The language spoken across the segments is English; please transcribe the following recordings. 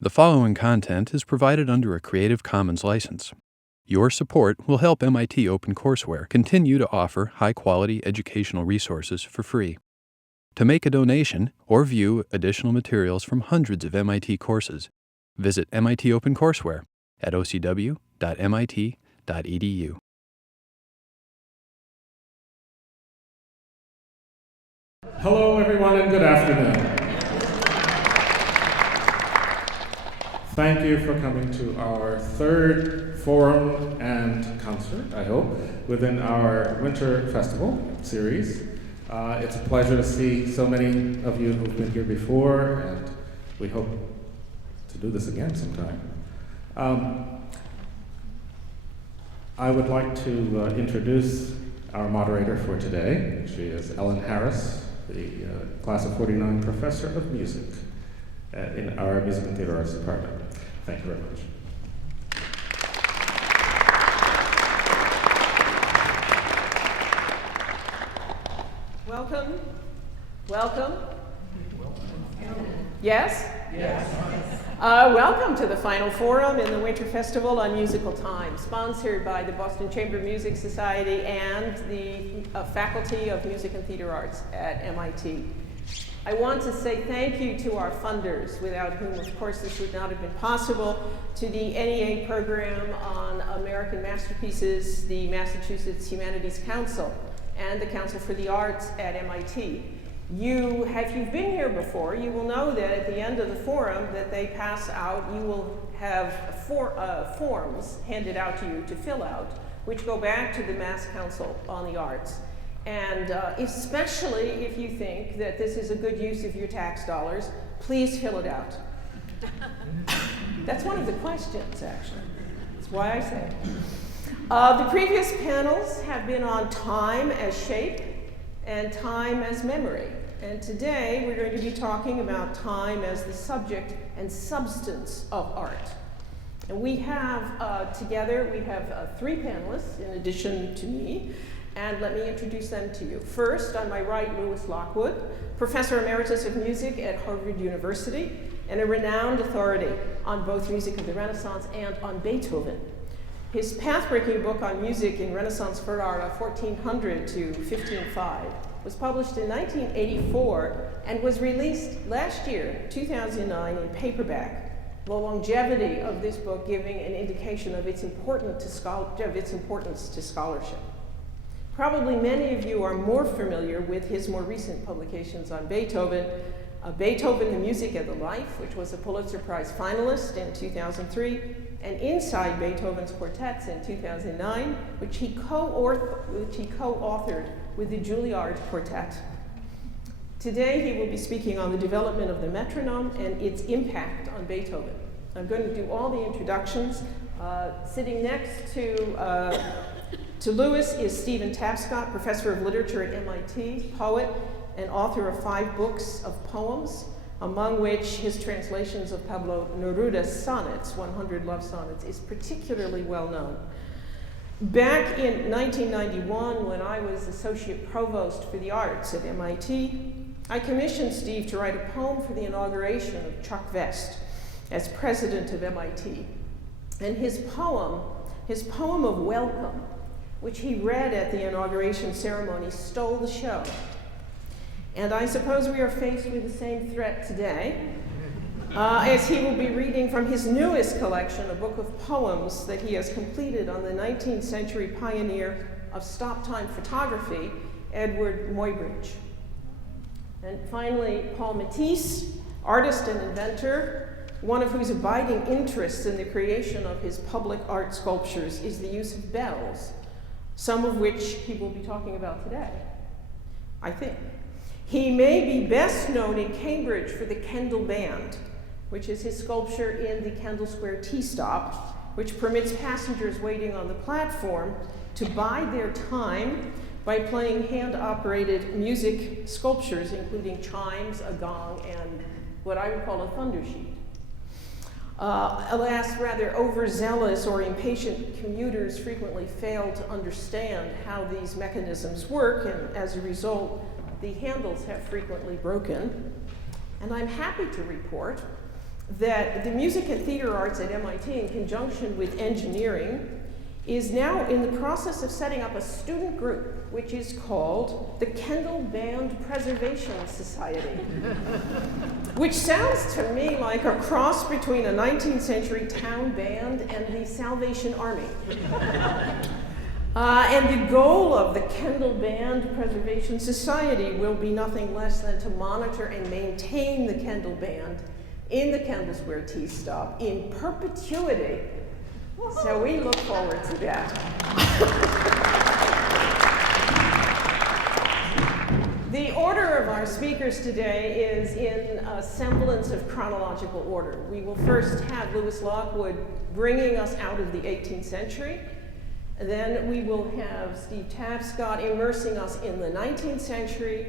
The following content is provided under a Creative Commons license. Your support will help MIT OpenCourseware continue to offer high-quality educational resources for free. To make a donation or view additional materials from hundreds of MIT courses, visit MIT OpenCourseware at ocw.mit.edu. Hello, everyone, and good afternoon. Thank you for coming to our third forum and concert, I hope, within our Winter Festival series. It's a pleasure to see so many of you who've been here before, and we hope to do this again sometime. I would like to introduce our moderator for today. She is Ellen Harris, the class of 49 professor of music in our Music and Theater Arts department. Thank you very much. Welcome. Welcome. Yes? Yes. Welcome to the final forum in the Winter Festival on Musical Time, sponsored by the Boston Chamber of Music Society and the Faculty of Music and Theater Arts at MIT. I want to say thank you to our funders, without whom, of course, this would not have been possible, to the NEA program on American Masterpieces, the Massachusetts Humanities Council, and the Council for the Arts at MIT. If you've been here before, you will know that at the end of the forum that they pass out, you will have forms handed out to you to fill out, which go back to the Mass Council on the Arts. And especially if you think that this is a good use of your tax dollars, please fill it out. That's one of the questions, actually. That's why I say it. The previous panels have been on time as shape and time as memory. And today we're going to be talking about time as the subject and substance of art. And we have together, we have three panelists in addition to me. And let me introduce them to you. First, on my right, Louis Lockwood, Professor Emeritus of Music at Harvard University, and a renowned authority on both music of the Renaissance and on Beethoven. His path-breaking book on music in Renaissance Ferrara, 1400 to 1505, was published in 1984 and was released last year, 2009, in paperback. The longevity of this book giving an indication of its importance to scholarship. Probably many of you are more familiar with his more recent publications on Beethoven, Beethoven, the Music and the Life, which was a Pulitzer Prize finalist in 2003, and Inside Beethoven's Quartets in 2009, which he co-authored with the Juilliard Quartet. Today he will be speaking on the development of the metronome and its impact on Beethoven. I'm going to do all the introductions. Sitting next to Louis is Stephen Tapscott, professor of literature at MIT, poet, and author of 5 books of poems, among which his translations of Pablo Neruda's sonnets, 100 Love Sonnets, is particularly well known. Back in 1991, when I was associate provost for the arts at MIT, I commissioned Steve to write a poem for the inauguration of Chuck Vest as president of MIT. And his poem of welcome, which he read at the inauguration ceremony, stole the show. And I suppose we are faced with the same threat today, as he will be reading from his newest collection, a book of poems that he has completed on the 19th century pioneer of stop-time photography, Edward Muybridge. And finally, Paul Matisse, artist and inventor, one of whose abiding interests in the creation of his public art sculptures is the use of bells, some of which he will be talking about today, I think. He may be best known in Cambridge for the Kendall Band, which is his sculpture in the Kendall Square T-stop, which permits passengers waiting on the platform to bide their time by playing hand-operated music sculptures, including chimes, a gong, and what I would call a thunder sheet. Alas, rather overzealous or impatient commuters frequently fail to understand how these mechanisms work, and as a result, the handles have frequently broken. And I'm happy to report that the Music and Theater Arts at MIT, in conjunction with engineering, is now in the process of setting up a student group which is called the Kendall Band Preservation Society, which sounds to me like a cross between a 19th century town band and the Salvation Army. And the goal of the Kendall Band Preservation Society will be nothing less than to monitor and maintain the Kendall Band in the Kendall Square Tea Stop in perpetuity. So we look forward to that. The order of our speakers today is in a semblance of chronological order. We will first have Louis Lockwood bringing us out of the 18th century. Then we will have Steve Tapscott immersing us in the 19th century.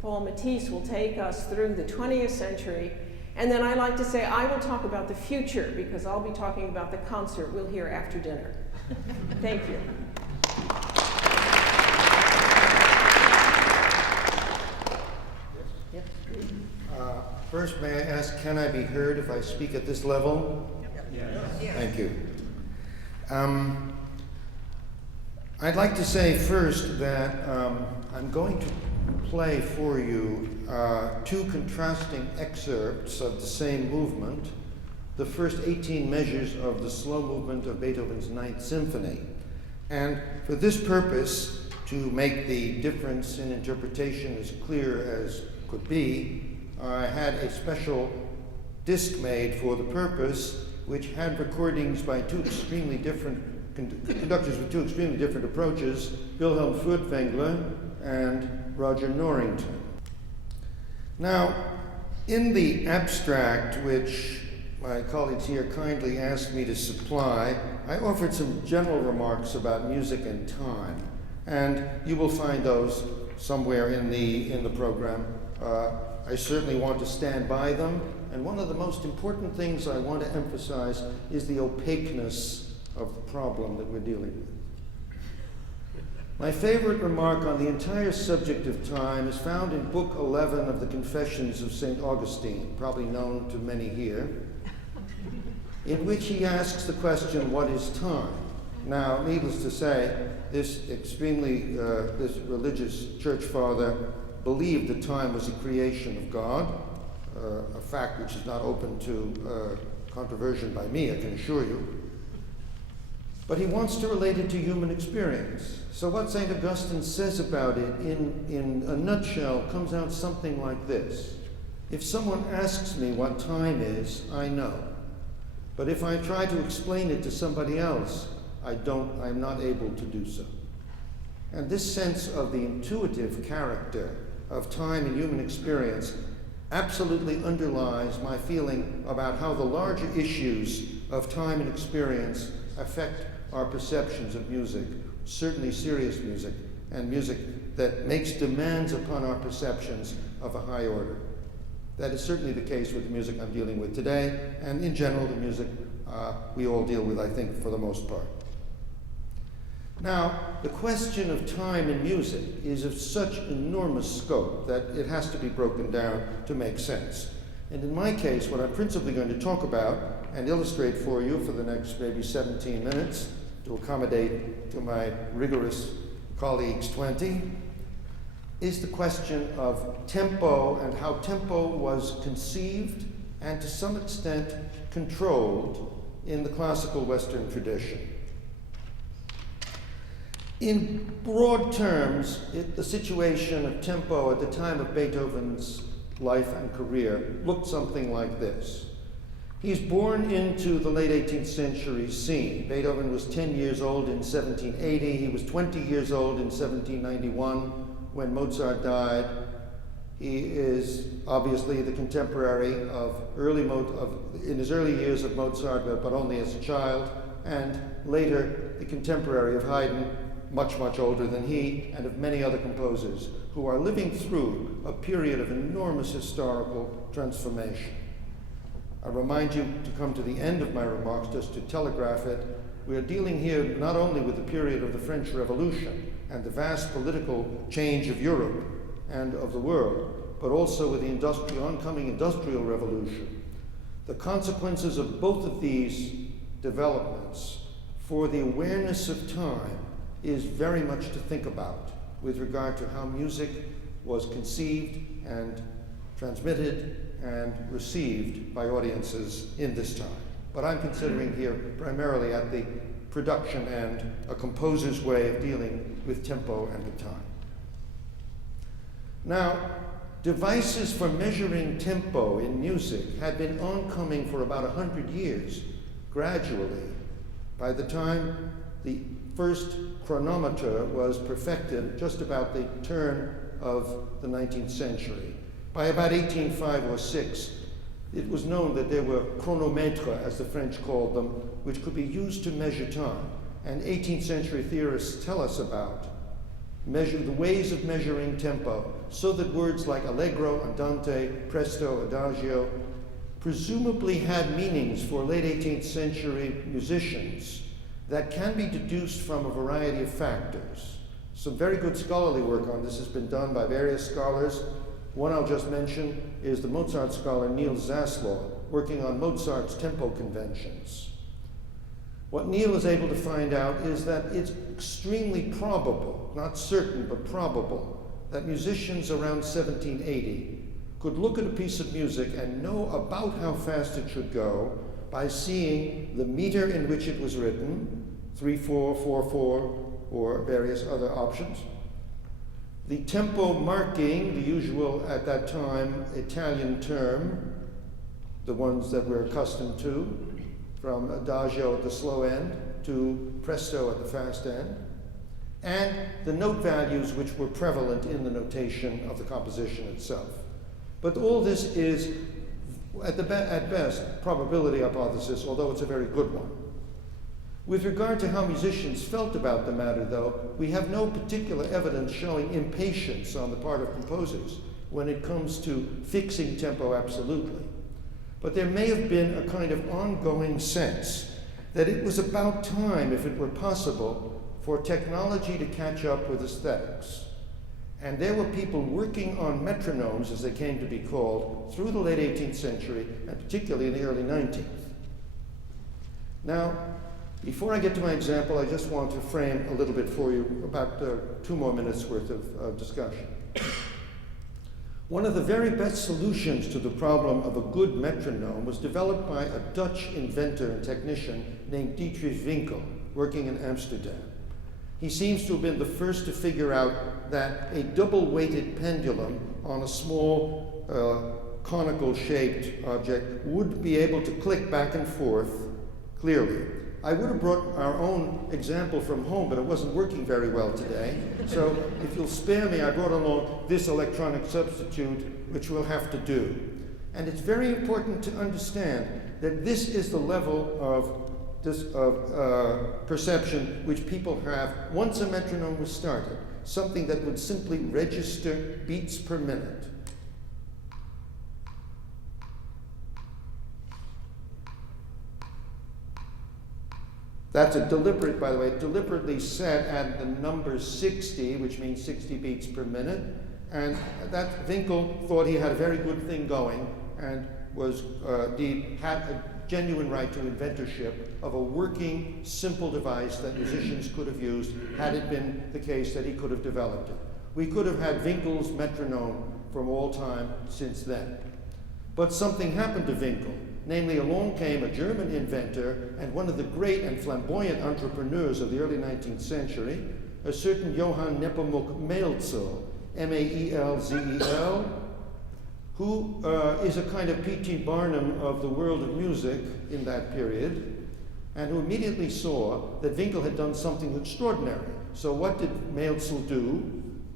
Paul Matisse will take us through the 20th century. And then I like to say I will talk about the future because I'll be talking about the concert we'll hear after dinner. Thank you. First, may I ask, can I be heard if I speak at this level? Yes. Thank you. I'd like to say first that I'm going to play for you two contrasting excerpts of the same movement, the first 18 measures of the slow movement of Beethoven's Ninth Symphony. And for this purpose, to make the difference in interpretation as clear as could be, I had a special disc made for the purpose, which had recordings by two extremely different conductors with two extremely different approaches, Wilhelm Furtwängler and Roger Norrington. Now, in the abstract, which my colleagues here kindly asked me to supply, I offered some general remarks about music and time, and you will find those somewhere in the program. I certainly want to stand by them, and one of the most important things I want to emphasize is the opaqueness of the problem that we're dealing with. My favorite remark on the entire subject of time is found in Book 11 of the Confessions of St. Augustine, probably known to many here, in which he asks the question, what is time? Now, needless to say, this religious church father believed that time was a creation of God, a fact which is not open to controversion by me, I can assure you. But he wants to relate it to human experience. So what St. Augustine says about it in a nutshell comes out something like this. If someone asks me what time is, I know. But if I try to explain it to somebody else, I'm not able to do so. And this sense of the intuitive character of time in human experience absolutely underlies my feeling about how the larger issues of time and experience affect our perceptions of music, certainly serious music, and music that makes demands upon our perceptions of a high order. That is certainly the case with the music I'm dealing with today, and in general the music we all deal with, I think, for the most part. Now, the question of time in music is of such enormous scope that it has to be broken down to make sense. And in my case, what I'm principally going to talk about and illustrate for you for the next maybe 17 minutes to accommodate to my rigorous colleagues 20 is the question of tempo and how tempo was conceived and to some extent controlled in the classical Western tradition. In broad terms, the situation of tempo at the time of Beethoven's life and career looked something like this. He's born into the late 18th century scene. Beethoven was 10 years old in 1780. He was 20 years old in 1791 when Mozart died. He is obviously the contemporary of in his early years of Mozart, but only as a child, and later the contemporary of Haydn, much, much older than he, and of many other composers who are living through a period of enormous historical transformation. I remind you to come to the end of my remarks just to telegraph it. We are dealing here not only with the period of the French Revolution and the vast political change of Europe and of the world, but also with the oncoming industrial revolution. The consequences of both of these developments for the awareness of time is very much to think about with regard to how music was conceived and transmitted and received by audiences in this time. But I'm considering here primarily at the production and a composer's way of dealing with tempo and with time. Now, devices for measuring tempo in music had been oncoming for about 100 years, gradually. By the time the first chronometer was perfected, just about the turn of the 19th century. By about 1805 or 6, it was known that there were chronomètres, as the French called them, which could be used to measure time. And 18th century theorists tell us about the ways of measuring tempo, so that words like allegro, andante, presto, adagio, presumably had meanings for late 18th century musicians that can be deduced from a variety of factors. Some very good scholarly work on this has been done by various scholars. One I'll just mention is the Mozart scholar Niels Zaslow, working on Mozart's tempo conventions. What Neil is able to find out is that it's extremely probable, not certain, but probable, that musicians around 1780 could look at a piece of music and know about how fast it should go by seeing the meter in which it was written, 3/4, 4/4, or various other options. The tempo marking, the usual at that time Italian term, the ones that we're accustomed to, from adagio at the slow end to presto at the fast end, and the note values which were prevalent in the notation of the composition itself. But all this is, at best, probability hypothesis, although it's a very good one. With regard to how musicians felt about the matter, though, we have no particular evidence showing impatience on the part of composers when it comes to fixing tempo absolutely. But there may have been a kind of ongoing sense that it was about time, if it were possible, for technology to catch up with aesthetics. And there were people working on metronomes, as they came to be called, through the late 18th century, and particularly in the early 19th. Now, before I get to my example, I just want to frame a little bit for you, about 2 more minutes worth of discussion. One of the very best solutions to the problem of a good metronome was developed by a Dutch inventor and technician named Dietrich Winkel, working in Amsterdam. He seems to have been the first to figure out that a double-weighted pendulum on a small conical-shaped object would be able to click back and forth clearly. I would have brought our own example from home, but it wasn't working very well today. So if you'll spare me, I brought along this electronic substitute, which we'll have to do. And it's very important to understand that this is the level of perception which people have once a metronome was started, something that would simply register beats per minute. That's a deliberate, by the way, deliberately set at the number 60, which means 60 beats per minute. And that Winkel thought he had a very good thing going and was had a genuine right to inventorship of a working, simple device that musicians could have used had it been the case that he could have developed it. We could have had Winkel's metronome from all time since then. But something happened to Winkel. Namely, along came a German inventor and one of the great and flamboyant entrepreneurs of the early 19th century, a certain Johann Nepomuk Maelzel, M-A-E-L-Z-E-L, who is a kind of P.T. Barnum of the world of music in that period, and who immediately saw that Winkel had done something extraordinary. So what did Maelzel do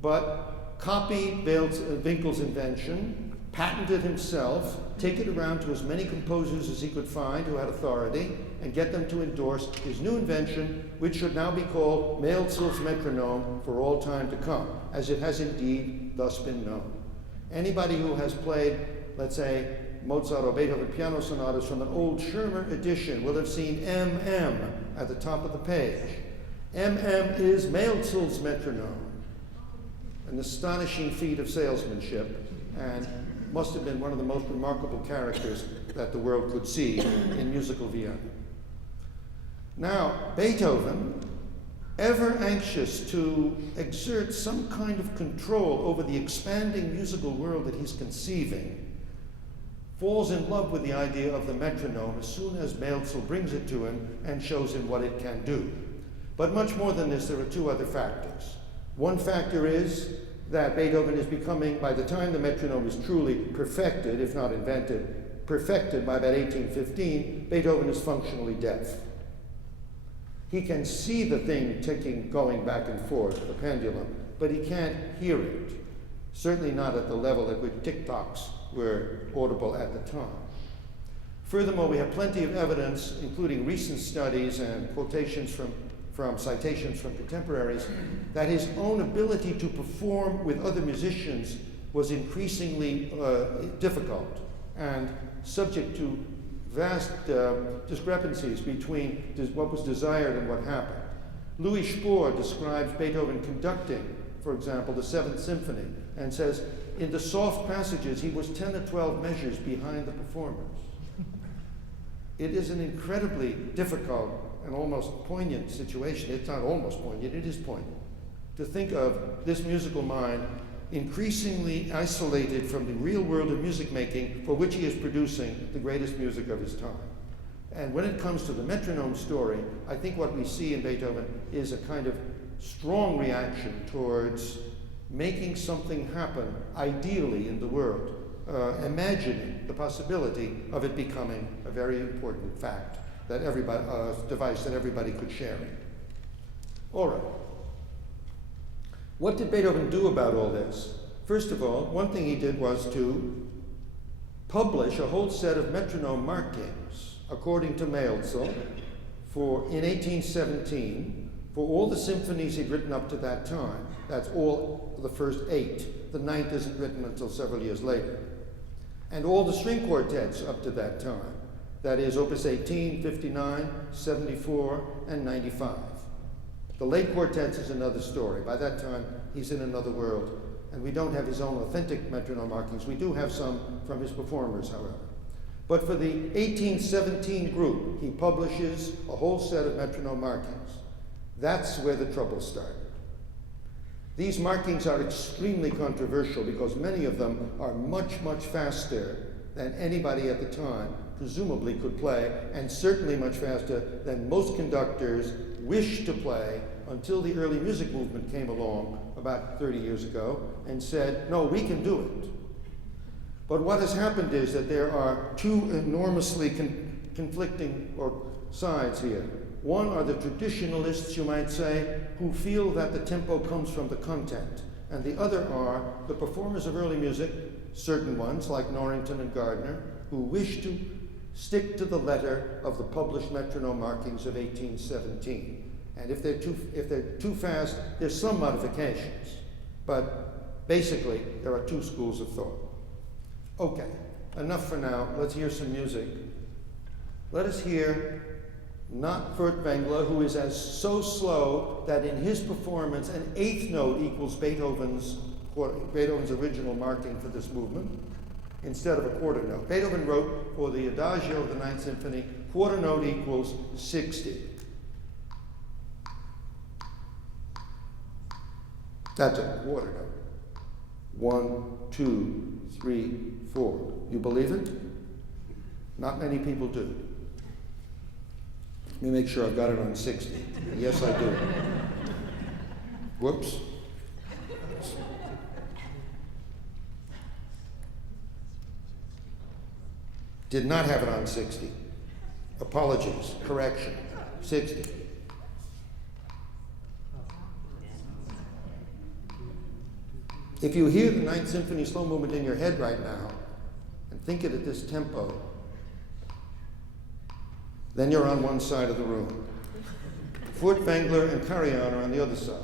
but copy Winkel's invention, patent it himself, take it around to as many composers as he could find who had authority, and get them to endorse his new invention, which should now be called Maelzel's metronome for all time to come, as it has indeed thus been known. Anybody who has played, let's say, Mozart or Beethoven piano sonatas from an old Schirmer edition will have seen MM at the top of the page. MM is Maelzel's metronome, an astonishing feat of salesmanship, and must have been one of the most remarkable characters that the world could see in musical Vienna. Now, Beethoven, ever anxious to exert some kind of control over the expanding musical world that he's conceiving, falls in love with the idea of the metronome as soon as Mälzel brings it to him and shows him what it can do. But much more than this, there are two other factors. One factor is that Beethoven is becoming, by the time the metronome is truly perfected, if not invented, perfected by about 1815, Beethoven is functionally deaf. He can see the thing ticking, going back and forth, the pendulum, but he can't hear it. Certainly not at the level at which tick-tocks were audible at the time. Furthermore, we have plenty of evidence, including recent studies and quotations from citations from contemporaries, that his own ability to perform with other musicians was increasingly difficult and subject to vast discrepancies between what was desired and what happened. Louis Spohr describes Beethoven conducting, for example, the Seventh Symphony, and says, in the soft passages, he was 10 or 12 measures behind the performers. It is an incredibly difficult and almost poignant situation. It's not almost poignant, it is poignant, to think of this musical mind increasingly isolated from the real world of music making, for which he is producing the greatest music of his time. And when it comes to the metronome story, I think what we see in Beethoven is a kind of strong reaction towards making something happen ideally in the world, imagining the possibility of it becoming a very important fact, that everybody, device that everybody could share in. All right. What did Beethoven do about all this? First of all, one thing he did was to publish a whole set of metronome markings, according to Mälzel, in 1817, for all the symphonies he'd written up to that time. That's all the first 8. The 9th isn't written until several years later. And all the string quartets up to that time. That is Opus 18, 59, 74, and 95. The late quartets is another story. By that time, he's in another world, and we don't have his own authentic metronome markings. We do have some from his performers, however. But for the 1817 group, he publishes a whole set of metronome markings. That's where the trouble started. These markings are extremely controversial because many of them are much, much faster than anybody at the time presumably could play, and certainly much faster than most conductors wished to play until the early music movement came along about 30 years ago and said, no, we can do it. But what has happened is that there are two enormously conflicting sides here. One are the traditionalists, you might say, who feel that the tempo comes from the content, and the other are the performers of early music, certain ones like Norrington and Gardner, who wish to stick to the letter of the published metronome markings of 1817. And if they're too fast, there's some modifications. But basically, there are two schools of thought. Okay, enough for now. Let's hear some music. Let us hear not Furtwängler, who is so slow that in his performance, an 8th note equals Beethoven's original marking for this movement, instead of a quarter note. Beethoven wrote for the Adagio of the 9th Symphony, quarter note equals 60. That's a quarter note. 1, 2, 3, 4. You believe it? Not many people do. Let me make sure I've got it on 60. Yes, I do. Whoops. Did not have it on 60. Apologies. Correction. 60. If you hear the 9th Symphony slow movement in your head right now, and think it at this tempo, then you're on one side of the room. Furtwängler and Karajan are on the other side.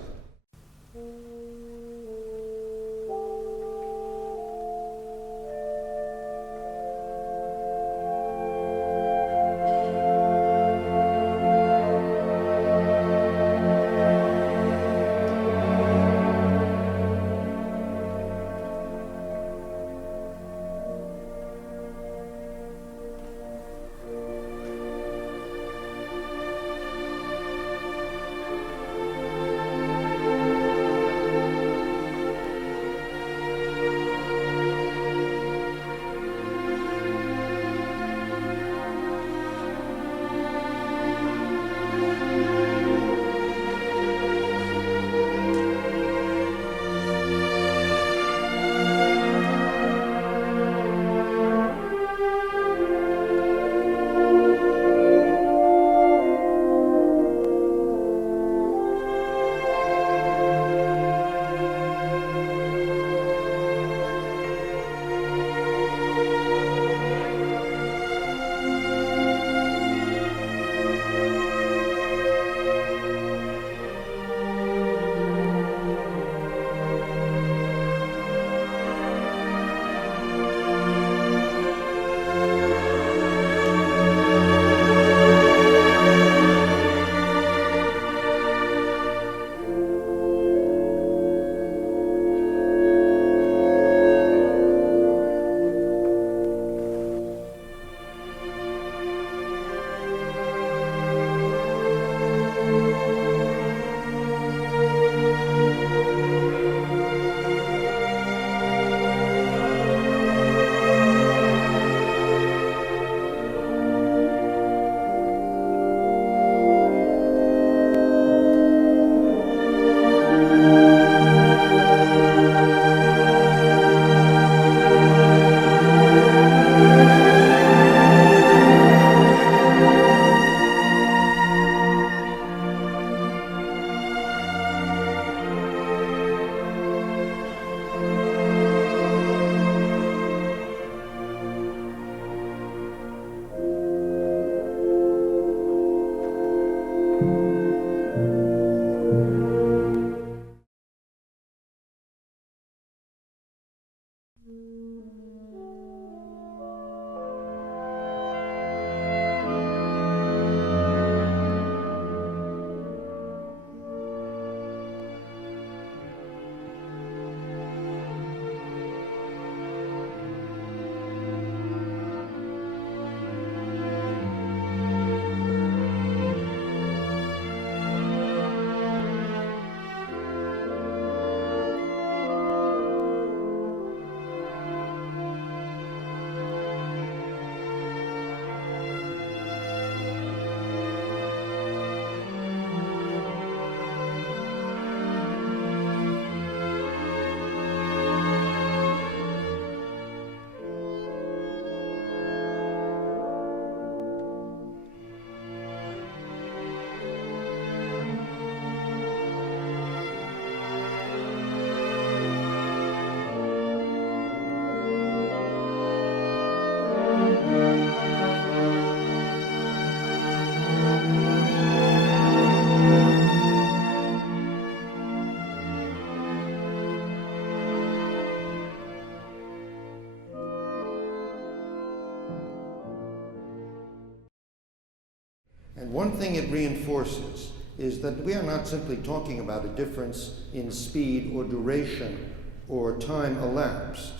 And one thing it reinforces is that we are not simply talking about a difference in speed or duration or time elapsed.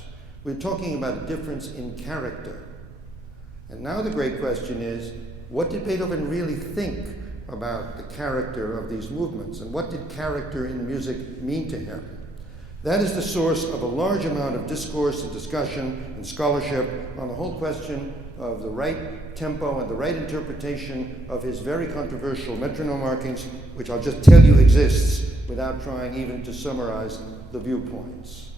We're talking about a difference in character. And now the great question is, what did Beethoven really think about the character of these movements? And what did character in music mean to him? That is the source of a large amount of discourse and discussion and scholarship on the whole question of the right tempo and the right interpretation of his very controversial metronome markings, which I'll just tell you exists without trying even to summarize the viewpoints.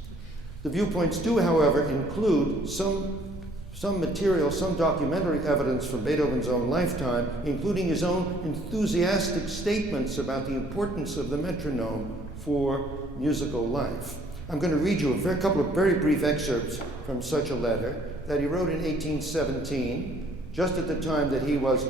The viewpoints do, however, include some material, some documentary evidence from Beethoven's own lifetime, including his own enthusiastic statements about the importance of the metronome for musical life. I'm going to read you a couple of very brief excerpts from such a letter that he wrote in 1817, just at the time that he was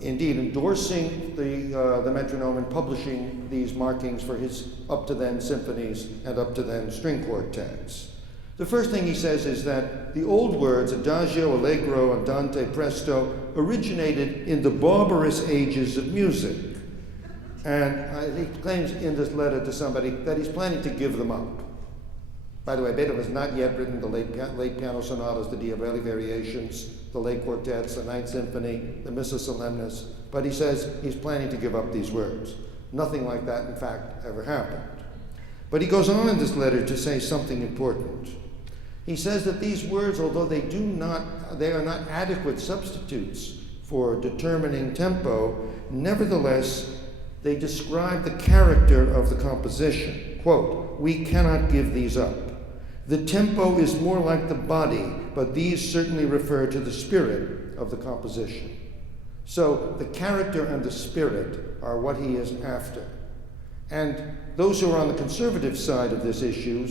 indeed endorsing the metronome and publishing these markings for his up-to-then symphonies and up-to-then string quartets. The first thing he says is that the old words, adagio, allegro, andante, presto, originated in the barbarous ages of music. And he claims in this letter to somebody that he's planning to give them up. By the way, Beethoven has not yet written the late piano sonatas, the Diabelli variations, the late quartets, the Ninth Symphony, the Missa Solemnis, but he says he's planning to give up these words. Nothing like that, in fact, ever happened. But he goes on in this letter to say something important. He says that these words, although they are not adequate substitutes for determining tempo, nevertheless, they describe the character of the composition. Quote, "We cannot give these up. The tempo is more like the body, but these certainly refer to the spirit of the composition." So the character and the spirit are what he is after. And those who are on the conservative side of this issue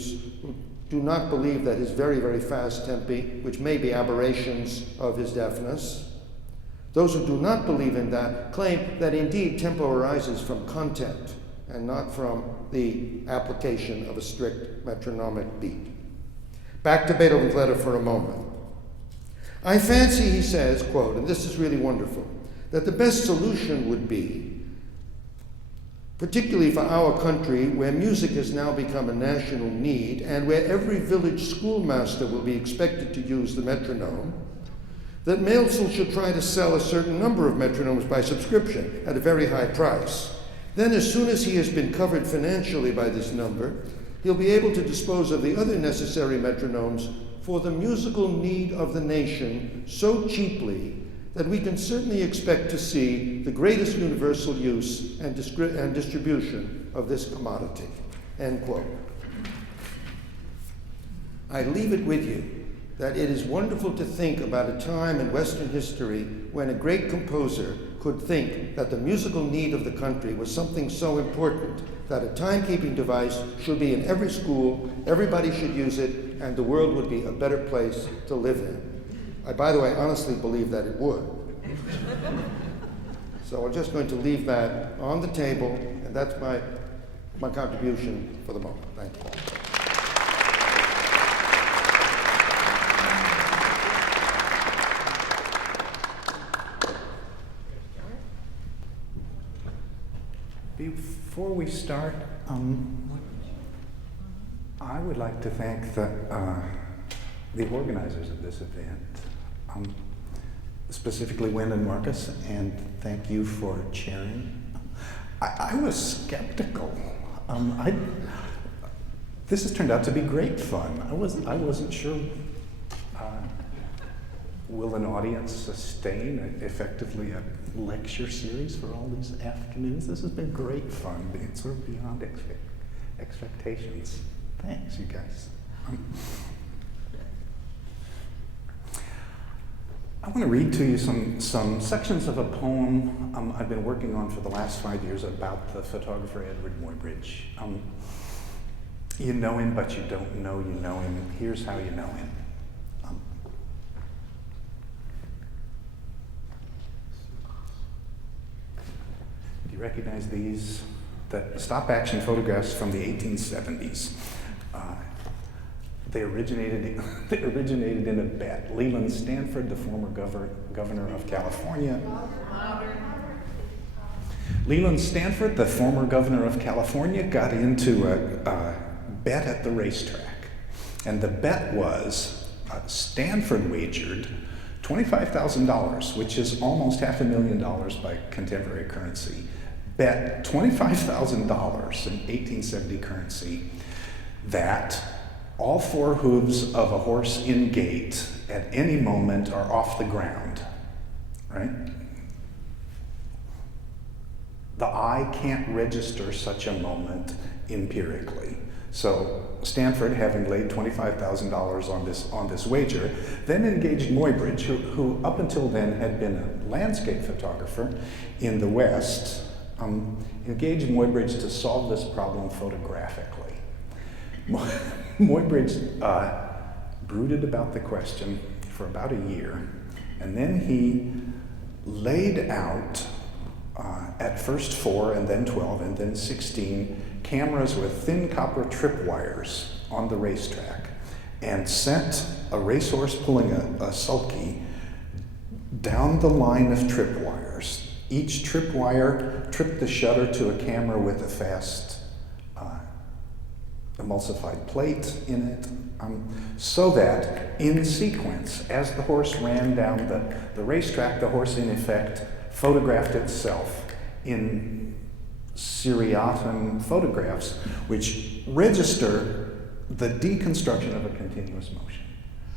do not believe that his very, very fast tempi, which may be aberrations of his deafness, those who do not believe in that claim that indeed tempo arises from content and not from the application of a strict metronomic beat. Back to Beethoven's letter for a moment. I fancy, he says, quote, and this is really wonderful, that the best solution would be, particularly for our country where music has now become a national need and where every village schoolmaster will be expected to use the metronome, that Maelzel should try to sell a certain number of metronomes by subscription at a very high price. Then, as soon as he has been covered financially by this number, he'll be able to dispose of the other necessary metronomes for the musical need of the nation so cheaply that we can certainly expect to see the greatest universal use and distribution of this commodity. End quote. I leave it with you that it is wonderful to think about a time in Western history when a great composer could think that the musical need of the country was something so important that a timekeeping device should be in every school, everybody should use it, and the world would be a better place to live in. I, by the way, honestly believe that it would. So I'm just going to leave that on the table, and that's my contribution for the moment. Thank you. Before we start, I would like to thank the organizers of this event, specifically Wynn and Marcus, and thank you for chairing. I was skeptical. This has turned out to be great fun. I wasn't sure. Will an audience sustain effectively a lecture series for all these afternoons? This has been great fun. It's sort of beyond expectations. Thanks, you guys. I want to read to you some sections of a poem I've been working on for the last 5 years about the photographer Edward Muybridge. You know him, but you don't know you know him. Here's how you know him. Do you recognize these? The stop-action photographs from the 1870s. They originated in a bet. Leland Stanford, the former governor of California. Leland Stanford, the former governor of California, got into a bet at the racetrack. And the bet was Stanford wagered $25,000, which is almost $500,000 by contemporary currency, bet $25,000 in 1870 currency that all four hooves of a horse in gait at any moment are off the ground, right? The eye can't register such a moment empirically. So Stanford, having laid $25,000 on this wager, then engaged Muybridge, who up until then had been a landscape photographer in the West, engaged Muybridge to solve this problem photographically. Muybridge brooded about the question for about a year, and then he laid out at first 4 and then 12 and then 16 cameras with thin copper tripwires on the racetrack, and sent a racehorse pulling a sulky down the line of tripwires. Each tripwire tripped the shutter to a camera with a fast emulsified plate in it, so that in sequence, as the horse ran down the racetrack, the horse in effect photographed itself in seriatim photographs, which register the deconstruction of a continuous motion,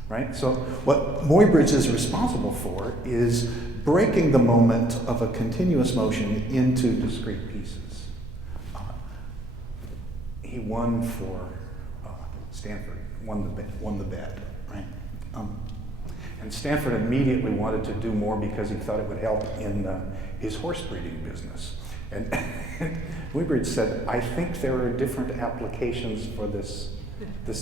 right? So what Muybridge is responsible for is breaking the moment of a continuous motion into discrete pieces. He won for Stanford, won the bet, right? And Stanford immediately wanted to do more because he thought it would help in his horse breeding business. And Muybridge said, I think there are different applications for this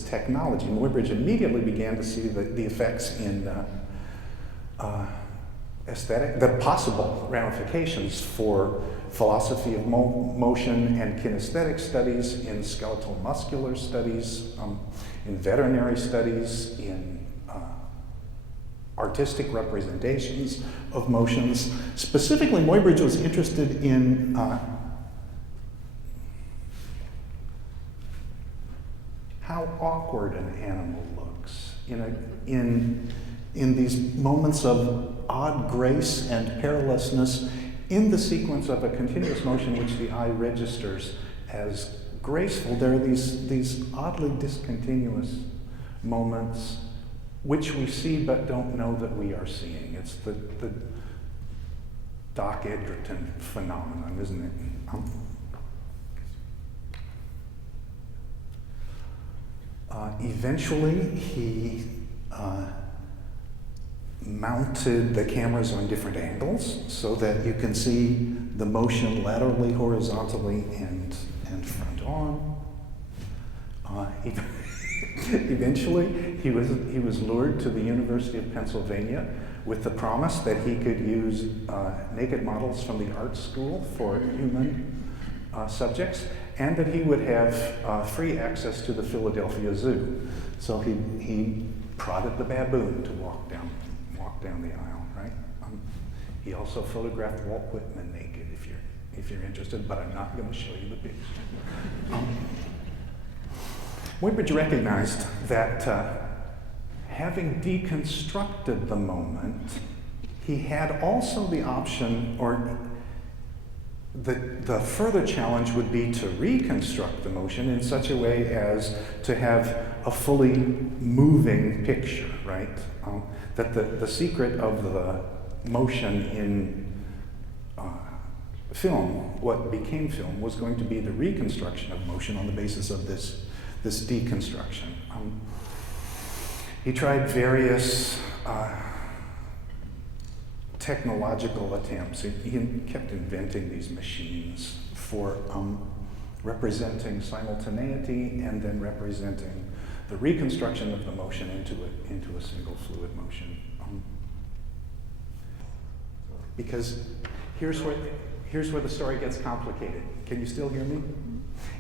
technology. And Muybridge immediately began to see the effects in aesthetic, the possible ramifications for philosophy of motion and kinesthetic studies, in skeletal muscular studies, in veterinary studies, in artistic representations of motions. Specifically, Muybridge was interested in how awkward an animal looks in these moments of odd grace and perilousness in the sequence of a continuous motion which the eye registers as graceful. There are these oddly discontinuous moments which we see but don't know that we are seeing. It's the Doc Edgerton phenomenon, isn't it? Eventually, he mounted the cameras on different angles so that you can see the motion laterally, horizontally, and front on. Eventually, he was lured to the University of Pennsylvania with the promise that he could use naked models from the art school for human subjects, and that he would have free access to the Philadelphia Zoo. So he prodded the baboon to walk down the aisle, right? He also photographed Walt Whitman naked, if you're interested, but I'm not going to show you the picture. Muybridge recognized that having deconstructed the moment, he had also the option, or the further challenge would be to reconstruct the motion in such a way as to have a fully moving picture, right? That the secret of the motion in film, what became film, was going to be the reconstruction of motion on the basis of this deconstruction. He tried various technological attempts. He kept inventing these machines for representing simultaneity and then representing the reconstruction of the motion into a single fluid motion. Because here's where the story gets complicated. Can you still hear me?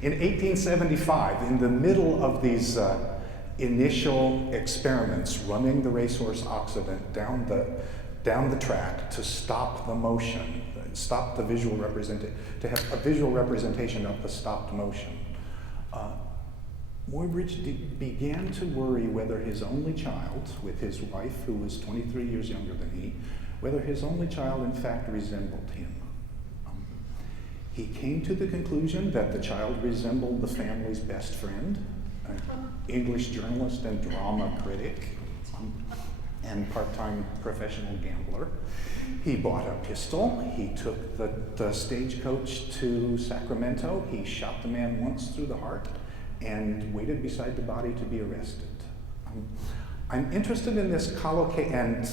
In 1875, in the middle of these initial experiments running the racehorse Occident down down the track to stop the motion, stop the visual representation, to have a visual representation of the stopped motion. Muybridge began to worry whether his only child, with his wife, who was 23 years younger than he, whether his only child in fact resembled him. He came to the conclusion that the child resembled the family's best friend, an English journalist and drama critic, and part-time professional gambler. He bought a pistol. He took the stagecoach to Sacramento. He shot the man once through the heart and waited beside the body to be arrested. I'm interested in this collocation, and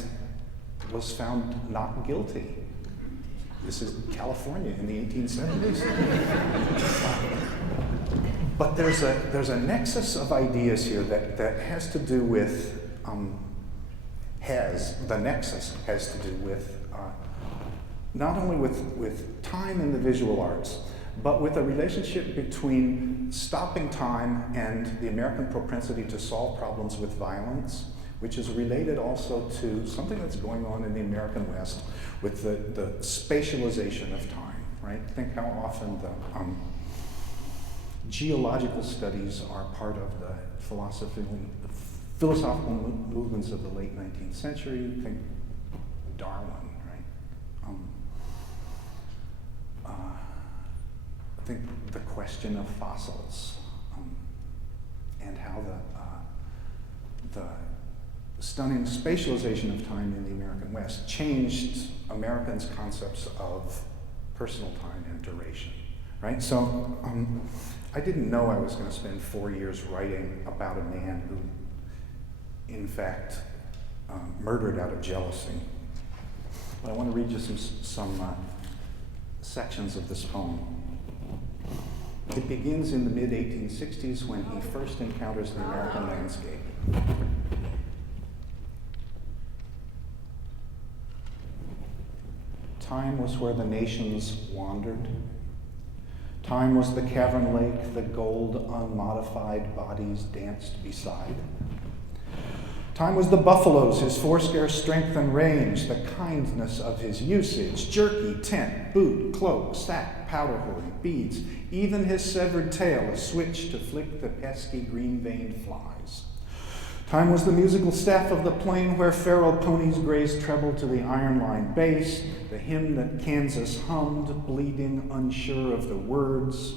was found not guilty. This is California in the 1870s. But there's a nexus of ideas here that has to do with, the nexus has to do with not only with time in the visual arts, but with a relationship between stopping time and the American propensity to solve problems with violence, which is related also to something that's going on in the American West with the spatialization of time, right? Think how often the geological studies are part of the philosophical movements of the late 19th century. Think Darwin, right? I think the question of fossils and how the stunning spatialization of time in the American West changed Americans' concepts of personal time and duration, right? So I didn't know I was going to spend 4 years writing about a man who, in fact, murdered out of jealousy. But I want to read you some sections of this poem. It begins in the mid-1860s when he first encounters the American landscape. Time was where the nations wandered. Time was the cavern lake the gold unmodified bodies danced beside. Time was the buffaloes, his forescar strength and range, the kindness of his usage, jerky, tent, boot, cloak, sack, powder horn, beads, even his severed tail, a switch to flick the pesky green-veined flies. Time was the musical staff of the plain where feral ponies grazed treble to the iron line bass, the hymn that Kansas hummed, bleeding, unsure of the words.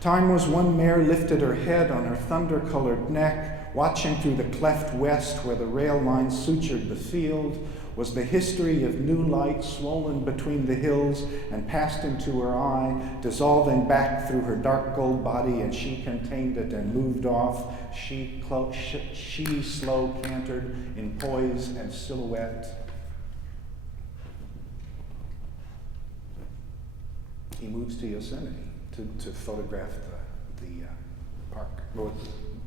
Time was one mare lifted her head on her thunder-colored neck, watching through the cleft west where the rail line sutured the field, was the history of new light swollen between the hills and passed into her eye, dissolving back through her dark gold body, and she contained it and moved off. She slow cantered in poise and silhouette. He moves to Yosemite to photograph the park, or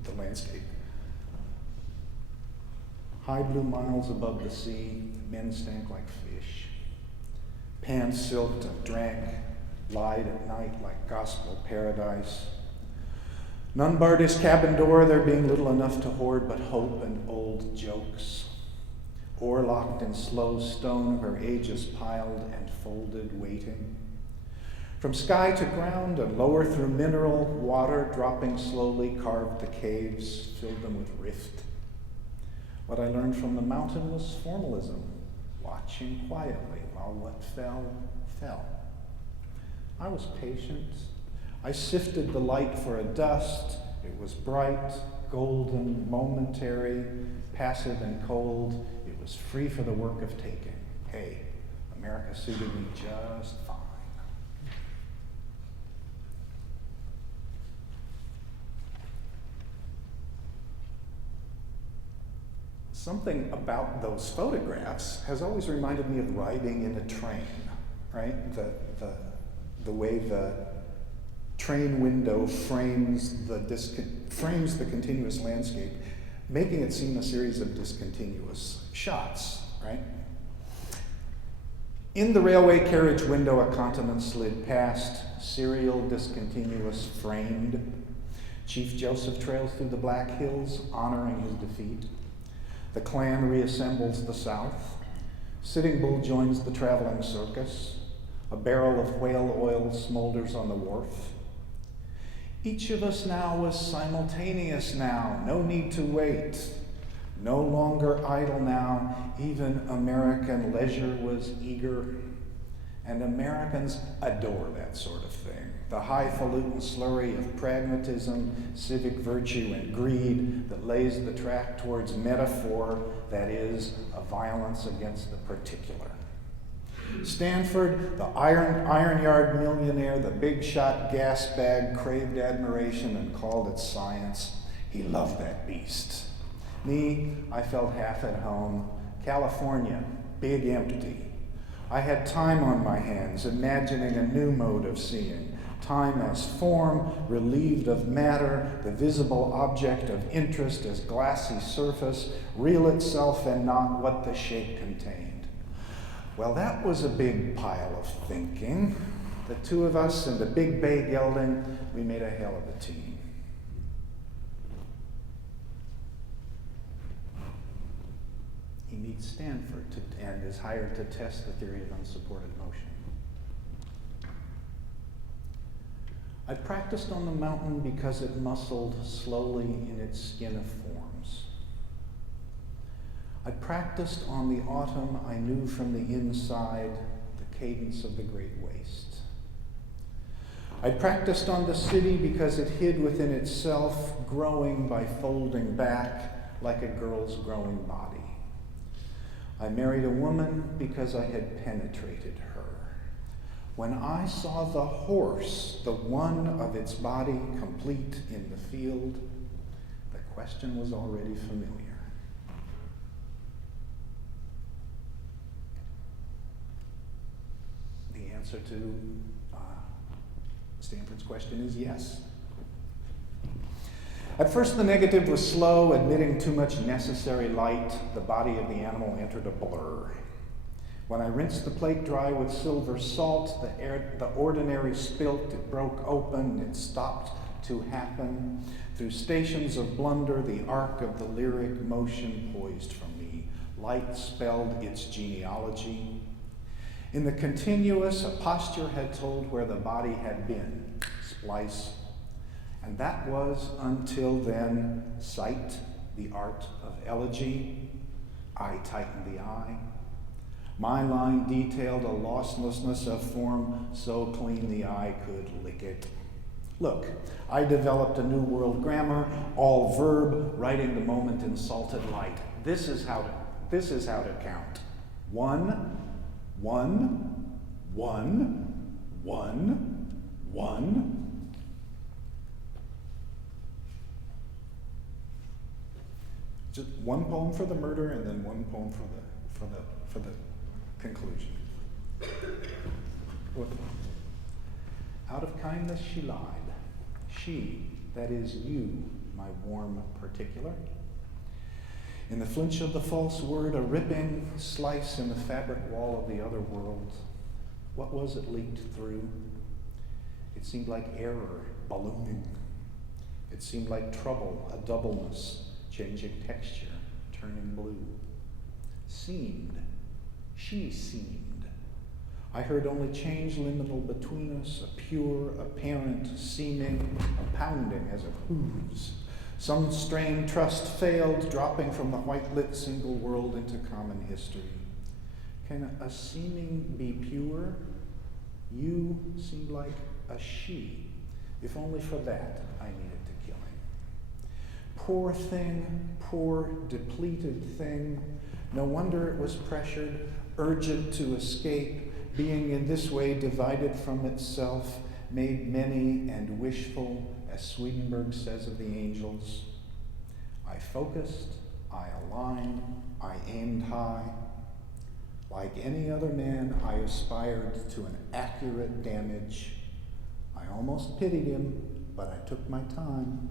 the landscape. High blue miles above the sea, men stank like fish. Pans silked and drank, lied at night like gospel paradise. None barred his cabin door, there being little enough to hoard but hope and old jokes. Ore locked in slow stone where ages piled and folded, waiting. From sky to ground and lower through mineral, water dropping slowly carved the caves, filled them with rift. What I learned from the mountain was formalism, watching quietly while what fell, fell. I was patient. I sifted the light for a dust. It was bright, golden, momentary, passive and cold. It was free for the work of taking. Hey, America suited me just fine. Something about those photographs has always reminded me of riding in a train, right? The way the train window frames the continuous landscape, making it seem a series of discontinuous shots, right? In the railway carriage window, a continent slid past, serial, discontinuous, framed. Chief Joseph trails through the Black Hills, honoring his defeat. The Klan reassembles the South. Sitting Bull joins the traveling circus. A barrel of whale oil smolders on the wharf. Each of us now was simultaneous now, no need to wait. No longer idle now, even American leisure was eager. And Americans adore that sort of thing. The highfalutin slurry of pragmatism, civic virtue, and greed that lays the track towards metaphor, that is, a violence against the particular. Stanford, the iron yard millionaire, the big shot gas bag, craved admiration and called it science. He loved that beast. Me, I felt half at home. California, big empty. I had time on my hands, imagining a new mode of seeing. Time as form, relieved of matter, the visible object of interest as glassy surface, real itself and not what the shape contained. Well, that was a big pile of thinking. The two of us in the big bay gelding, we made a hell of a team. He meets Stanford and is hired to test the theory of unsupported motion. I practiced on the mountain because it muscled slowly in its skin of forms. I practiced on the autumn I knew from the inside the cadence of the great waste. I practiced on the city because it hid within itself, growing by folding back like a girl's growing body. I married a woman because I had penetrated her. When I saw the horse, the one of its body complete in the field, the question was already familiar. The answer to Stanford's question is yes. At first, the negative was slow, admitting too much necessary light. The body of the animal entered a blur. When I rinsed the plate dry with silver salt, the ordinary spilt, it broke open, it stopped to happen. Through stations of blunder, the arc of the lyric motion poised from me. Light spelled its genealogy. In the continuous, a posture had told where the body had been. Splice. And that was, until then, sight, the art of elegy. I tightened the eye. My line detailed a losslessness of form so clean the eye could lick it. Look, I developed a new world grammar, all verb, writing the moment in salted light. This is how to count. 1, 1, 1, 1, 1. Just one poem for the murder and then one poem for the conclusion. Out of kindness she lied. She, that is you, my warm particular. In the flinch of the false word, a ripping slice in the fabric wall of the other world. What was it leaked through? It seemed like error, ballooning. It seemed like trouble, a doubleness, changing texture, turning blue. Seemed. She seemed. I heard only change liminal between us, a pure, apparent seeming, a pounding as of hooves. Some strained trust failed, dropping from the white-lit single world into common history. Can a seeming be pure? You seemed like a she. If only for that I needed to kill him. Poor thing, poor depleted thing. No wonder it was pressured, urgent to escape, being in this way divided from itself, made many and wishful, as Swedenborg says of the angels. I focused, I aligned, I aimed high. Like any other man, I aspired to an accurate damage. I almost pitied him, but I took my time.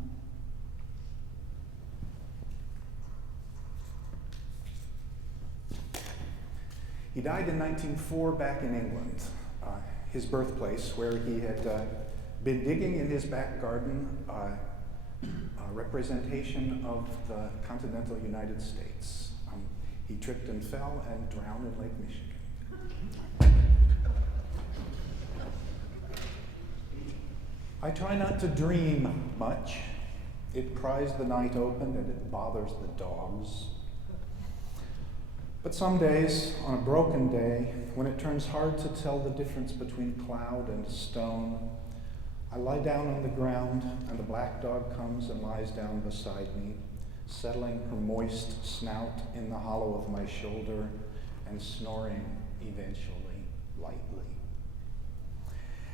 He died in 1904 back in England, his birthplace, where he had been digging in his back garden a representation of the continental United States. He tripped and fell and drowned in Lake Michigan. I try not to dream much. It pries the night open and it bothers the dogs. But some days, on a broken day, when it turns hard to tell the difference between cloud and stone, I lie down on the ground and the black dog comes and lies down beside me, settling her moist snout in the hollow of my shoulder and snoring eventually lightly.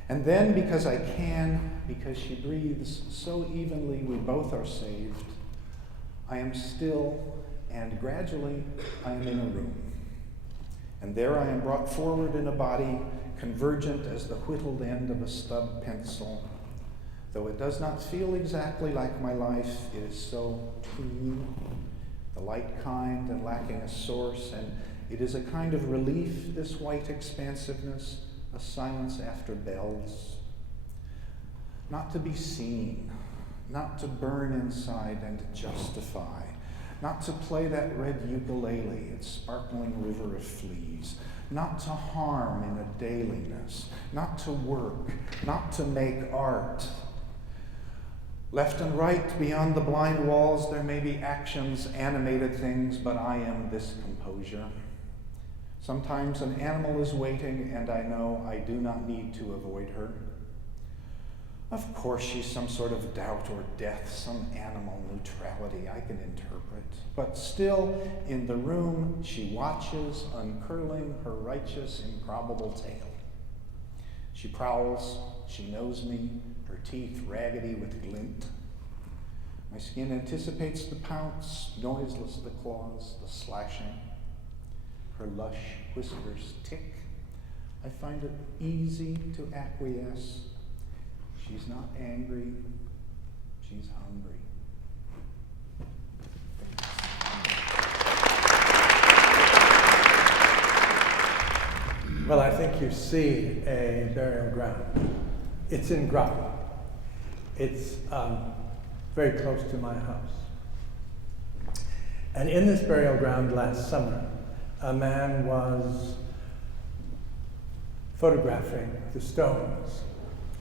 And then, because I can, because she breathes so evenly we both are saved, I am still, and gradually I am in a room. And there I am brought forward in a body convergent as the whittled end of a stub pencil. Though it does not feel exactly like my life, it is so clean, the light kind and lacking a source, and it is a kind of relief, this white expansiveness, a silence after bells. Not to be seen, not to burn inside and justify, not to play that red ukulele, its sparkling river of fleas, not to harm in a dailiness, not to work, not to make art. Left and right, beyond the blind walls, there may be actions, animated things, but I am this composure. Sometimes an animal is waiting, and I know I do not need to avoid her. Of course, she's some sort of doubt or death, some animal neutrality I can interpret. But still, in the room, she watches, uncurling her righteous, improbable tail. She prowls, she knows me, her teeth raggedy with glint. My skin anticipates the pounce, noiseless the claws, the slashing. Her lush whiskers tick. I find it easy to acquiesce. She's not angry, she's hungry. Well, I think you see a burial ground. It's in Groton. It's very close to my house. And in this burial ground last summer, a man was photographing the stones.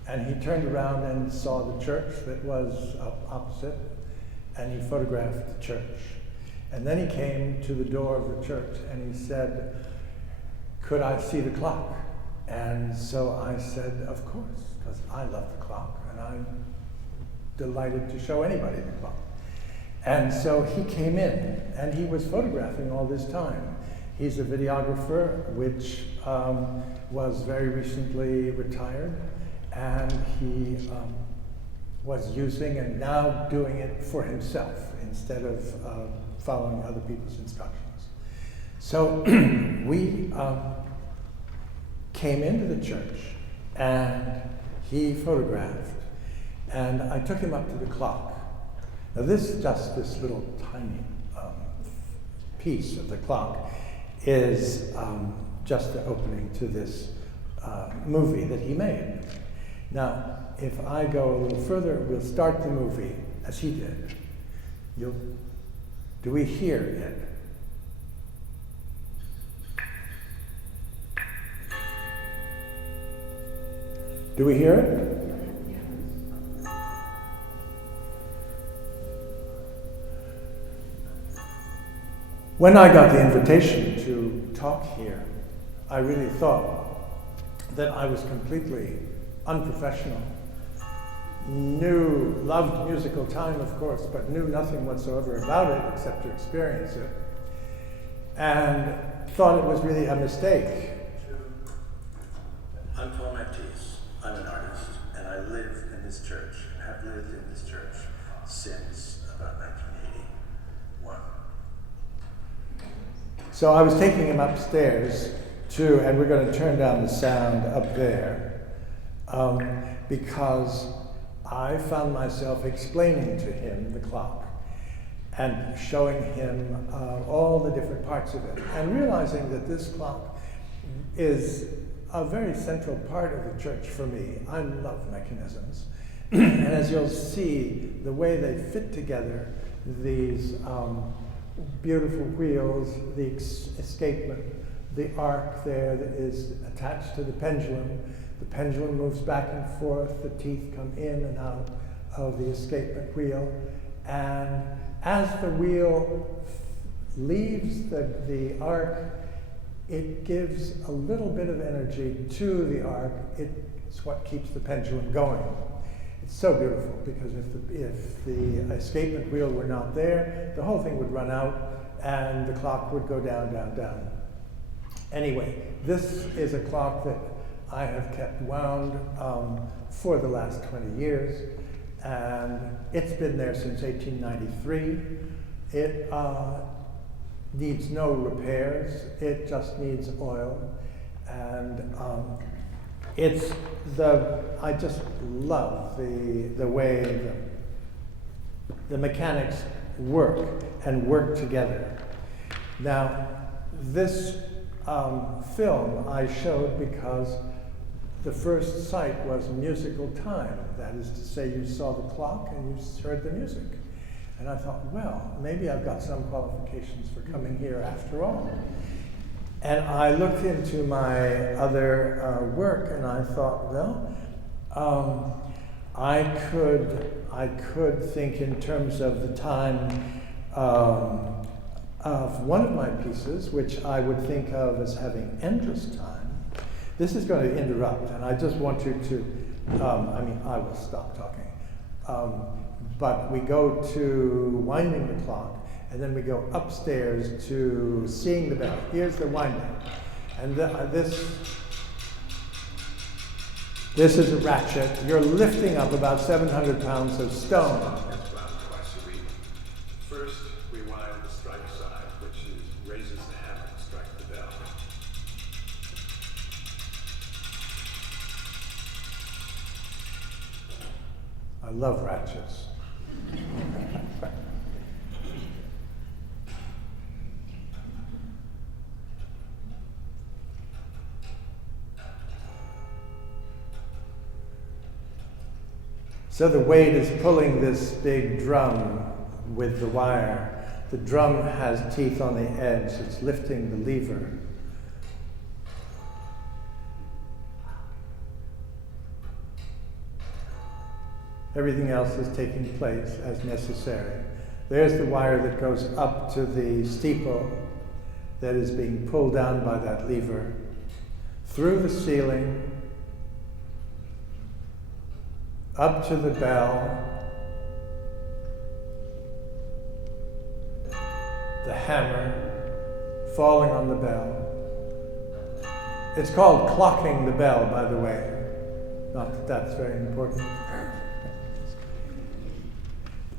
And he turned around and saw the church that was up opposite, and he photographed the church. And then he came to the door of the church and he said, "Could I see the clock?" And so I said, "Of course," because I love the clock and I'm delighted to show anybody the clock. And so he came in and he was photographing all this time. He's a videographer, which was very recently retired. And he was using and now doing it for himself instead of following other people's instructions. So we came into the church and he photographed, and I took him up to the clock. Now this little tiny piece of the clock is just the opening to this movie that he made. Now, if I go a little further, we'll start the movie as he did. Do we hear it? Do we hear it? When I got the invitation to talk here, I really thought that I was completely unprofessional. Loved musical time, of course, but knew nothing whatsoever about it except to experience it. And thought it was really a mistake. I'm Paul Matisse. I'm an artist, and I live in this church, and have lived in this church since about 1981. So I was taking him upstairs and we're going to turn down the sound up there, because I found myself explaining to him the clock and showing him all the different parts of it, and realizing that this clock is a very central part of the church for me. I love mechanisms. And as you'll see, the way they fit together, these beautiful wheels, the escapement, the arc there that is attached to the pendulum. The pendulum moves back and forth, the teeth come in and out of the escapement wheel. And as the wheel leaves the arc, it gives a little bit of energy to the arc. It's what keeps the pendulum going. It's so beautiful because if the escapement wheel were not there, the whole thing would run out and the clock would go down, down, down. Anyway, this is a clock that I have kept wound for the last 20 years, and it's been there since 1893. It needs no repairs, it just needs oil, and I just love the way the mechanics work and work together. Now, this film I showed because the first sight was musical time. That is to say, you saw the clock and you heard the music. And I thought, well, maybe I've got some qualifications for coming here after all. And I looked into my other work and I thought, well, I could think in terms of the time of one of my pieces, which I would think of as having endless time. This is going to interrupt, and I just want you to, I will stop talking. But we go to winding the clock, and then we go upstairs to seeing the bell. Here's the winding. And this is a ratchet. You're lifting up about 700 pounds of stone. That's wound twice a week. First, we wind the strike side, which raises the hammer to strike the bell. I love ratchets. So the weight is pulling this big drum with the wire. The drum has teeth on the edge. It's lifting the lever. Everything else is taking place as necessary. There's the wire that goes up to the steeple that is being pulled down by that lever, through the ceiling, up to the bell, the hammer falling on the bell. It's called clocking the bell, by the way. Not that that's very important.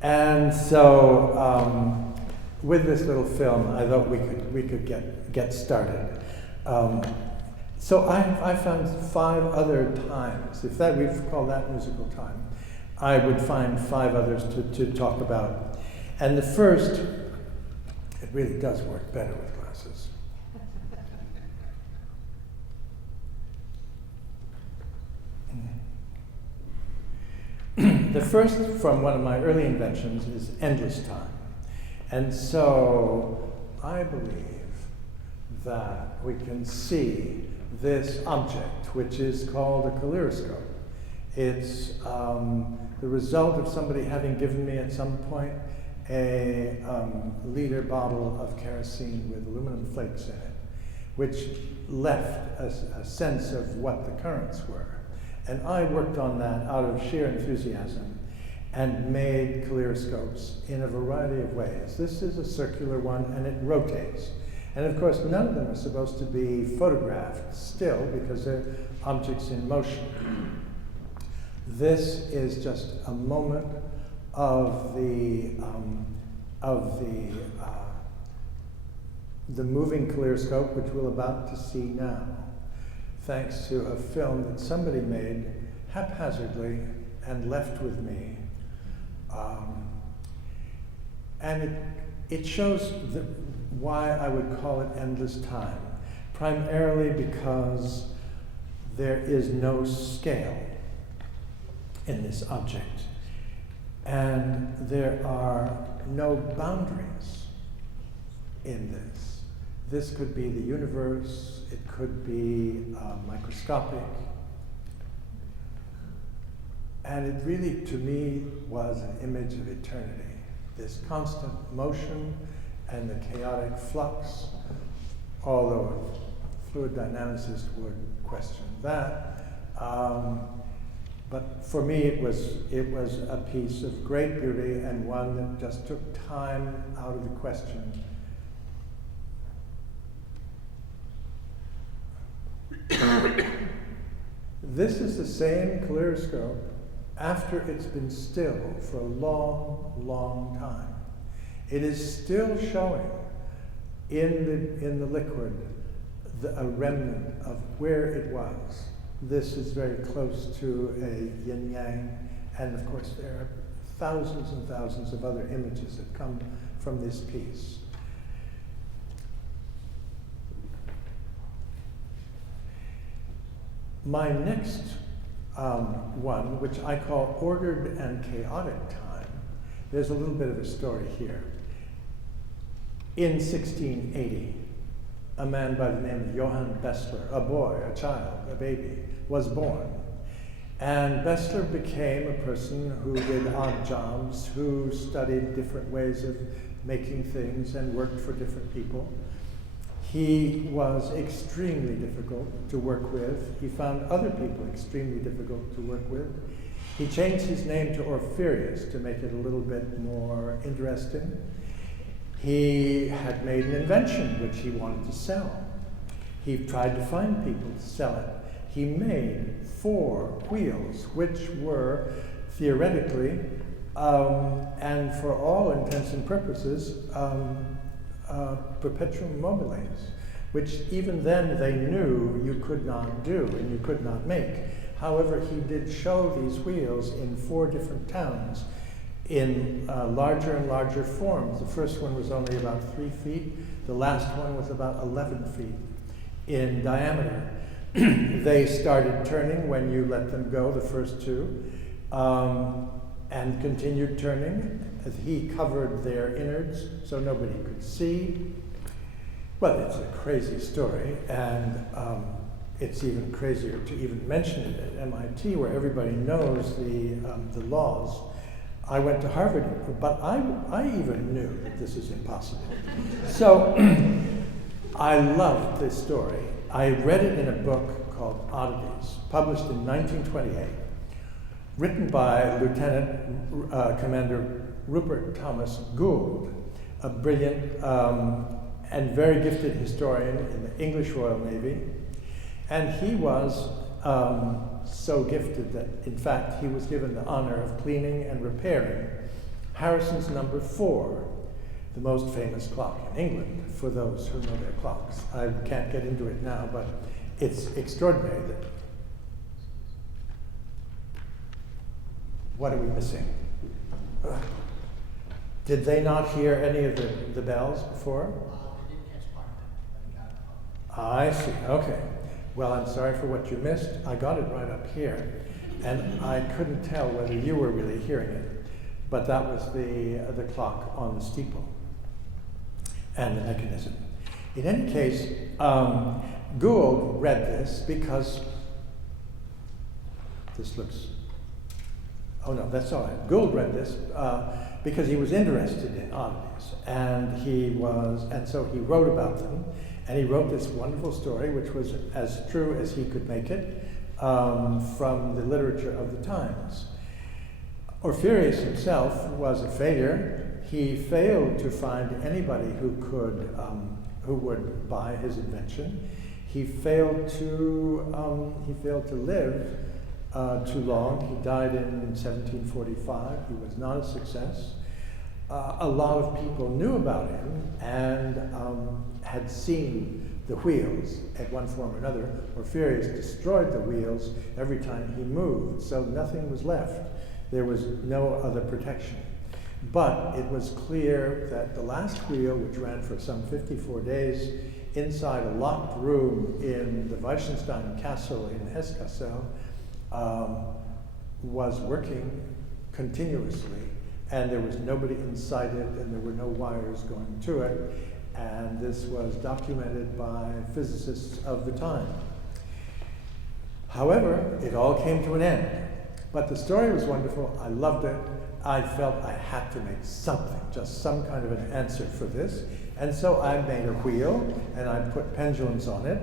And so, with this little film, I thought we could get started. So I found 5 other times. If that we call that musical time, I would find 5 others to talk about. And the first, it really does work better with glasses. The first from one of my early inventions is endless time. And so I believe that we can see this object, which is called a kaleidoscope. It's the result of somebody having given me at some point a liter bottle of kerosene with aluminum flakes in it, which left a sense of what the currents were. And I worked on that out of sheer enthusiasm and made kaleidoscopes in a variety of ways. This is a circular one and it rotates. And of course, none of them are supposed to be photographed still because they're objects in motion. This is just a moment of the moving kaleidoscope, which we're about to see now, thanks to a film that somebody made haphazardly and left with me. And it shows why I would call it endless time, primarily because there is no scale in this object, and there are no boundaries in this. This could be the universe, it could be microscopic. And it really, to me, was an image of eternity. This constant motion and the chaotic flux, although a fluid dynamicist would question that. But for me, it was a piece of great beauty and one that just took time out of the question. This is the same kaleidoscope after it's been still for a long, long time. It is still showing in the liquid a remnant of where it was. This is very close to a yin-yang, and of course there are thousands and thousands of other images that come from this piece. My next one, which I call Ordered and Chaotic Time, there's a little bit of a story here. In 1680, a man by the name of Johann Bessler, a boy, a child, a baby, was born. And Bessler became a person who did odd jobs, who studied different ways of making things and worked for different people. He was extremely difficult to work with. He found other people extremely difficult to work with. He changed his name to Orpheus to make it a little bit more interesting. He had made an invention which he wanted to sell. He tried to find people to sell it. He made 4 wheels, which were theoretically, and for all intents and purposes, perpetuum mobiles, which even then they knew you could not do and you could not make. However, he did show these wheels in 4 different towns in larger and larger forms. The first one was only about 3 feet. The last one was about 11 feet in diameter. They started turning when you let them go, the first 2, and continued turning. He covered their innards so nobody could see. Well, it's a crazy story, and it's even crazier to even mention it at MIT, where everybody knows the laws. I went to Harvard, but I even knew that this is impossible. So I loved this story. I read it in a book called Oddities, published in 1928, written by Lieutenant Commander Rupert Thomas Gould, a brilliant and very gifted historian in the English Royal Navy. And he was so gifted that, in fact, he was given the honor of cleaning and repairing Harrison's number 4, the most famous clock in England, for those who know their clocks. I can't get into it now, but it's extraordinary that. What are we missing? Did they not hear any of the bells before? I didn't catch part of it. I see, okay. Well, I'm sorry for what you missed. I got it right up here, and I couldn't tell whether you were really hearing it, but that was the clock on the steeple and the mechanism. In any case, Gould read this because this looks, oh no, that's all right. Gould read this because he was interested in oddities, and so he wrote about them. And he wrote this wonderful story, which was as true as he could make it, from the literature of the times. Orpheus himself was a failure. He failed to find anybody who would buy his invention. He failed to live too long. He died in 1745. He was not a success. A lot of people knew about him and had seen the wheels at one form or another. Orpheus destroyed the wheels every time he moved, so nothing was left. There was no other protection. But it was clear that the last wheel, which ran for some 54 days inside a locked room in the Weissenstein Castle in Hesse-Kassel, was working continuously. And there was nobody inside it, and there were no wires going to it. and this was documented by physicists of the time. However, it all came to an end. But the story was wonderful. I loved it. I felt I had to make something, just some kind of an answer for this. And so I made a wheel, and I put pendulums on it,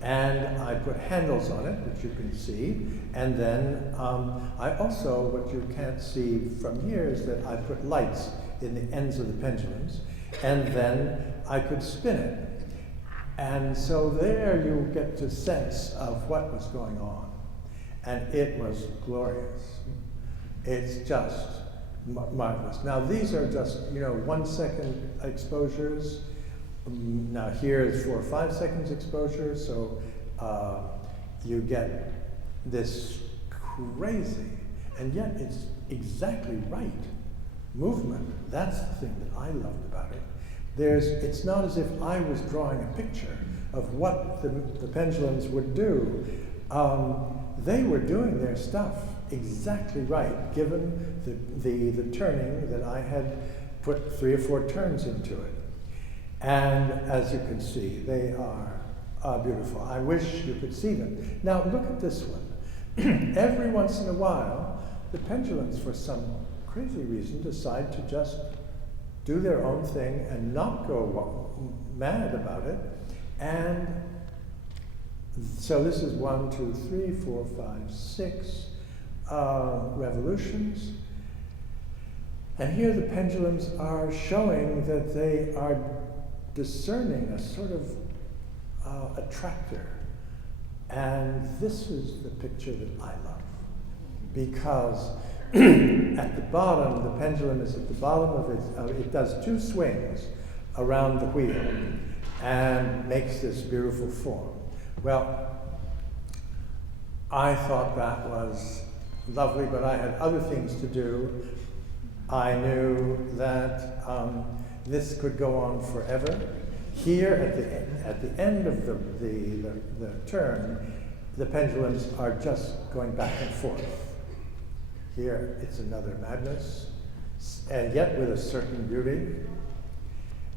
and I put handles on it, which you can see. And then I also, what you can't see from here is that I put lights in the ends of the pendulums, and then I could spin it. And so there you get the sense of what was going on. And it was glorious. It's just marvelous. Now these are just, 1 second exposures. Now here is 4 or 5 seconds exposure, so you get this crazy, and yet it's exactly right movement. That's the thing that I loved about it. It's not as if I was drawing a picture of what the pendulums would do. They were doing their stuff exactly right, given the turning that I had put 3 or 4 turns into it. And as you can see, they are beautiful. I wish you could see them. Now look at this one. Every once in a while, the pendulums, for some crazy reason, decide to just do their own thing and not go mad about it. And so this is 1, 2, 3, 4, 5, 6 revolutions. And here the pendulums are showing that they are discerning a sort of attractor. And this is the picture that I love. Because at the bottom, the pendulum is at the bottom of it does 2 swings around the wheel and makes this beautiful form. Well, I thought that was lovely, but I had other things to do. I knew that this could go on forever. Here at the end of the turn, the pendulums are just going back and forth. Here it's another madness, and yet with a certain beauty.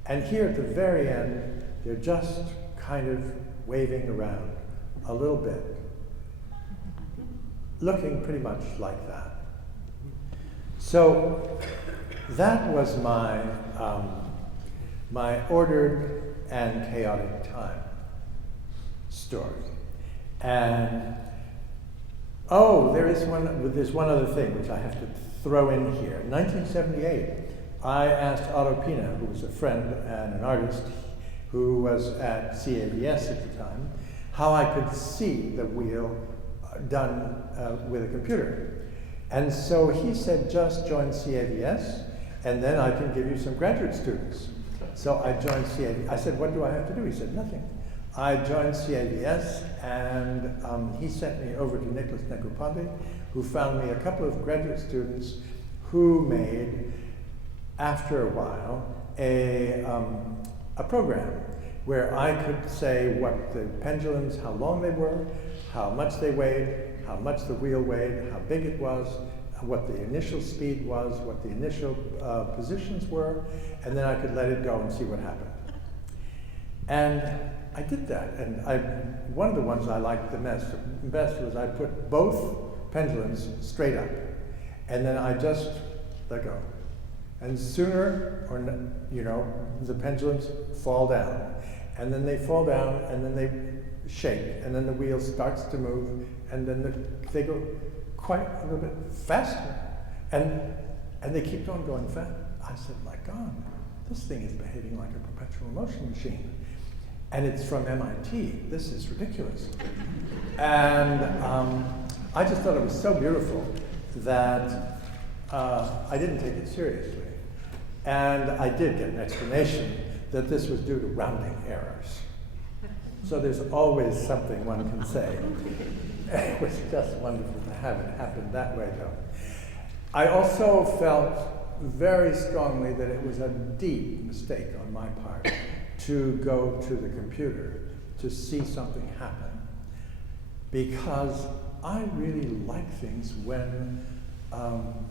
And here at the very end, they're just kind of waving around a little bit, looking pretty much like that. So that was my ordered and chaotic time story. And there's one other thing which I have to throw in here. In 1978, I asked Otto Pina, who was a friend and an artist who was at CAVS at the time, how I could see the wheel done with a computer. And so he said, just join CAVS, and then I can give you some graduate students. So I joined CAVS. I said, what do I have to do? He said, nothing. I joined CAVS, and he sent me over to Nicholas Negroponte, who found me a couple of graduate students who made, after a while, a program where I could say what the pendulums, how long they were, how much they weighed, how much the wheel weighed, how big it was, what the initial speed was, what the initial positions were, and then I could let it go and see what happened. And I did that, and one of the ones I liked the best was I put both pendulums straight up, and then I just let go. And sooner or the pendulums fall down, and then they fall down, and then they shake, and then the wheel starts to move, and then they go quite a little bit faster, and they keep on going fast. I said, my God, this thing is behaving like a perpetual motion machine. And it's from MIT. This is ridiculous. And I just thought it was so beautiful that I didn't take it seriously. And I did get an explanation that this was due to rounding errors. So there's always something one can say. It was just wonderful to have it happen that way, though. I also felt very strongly that it was a deep mistake on my part to go to the computer to see something happen, because I really like things when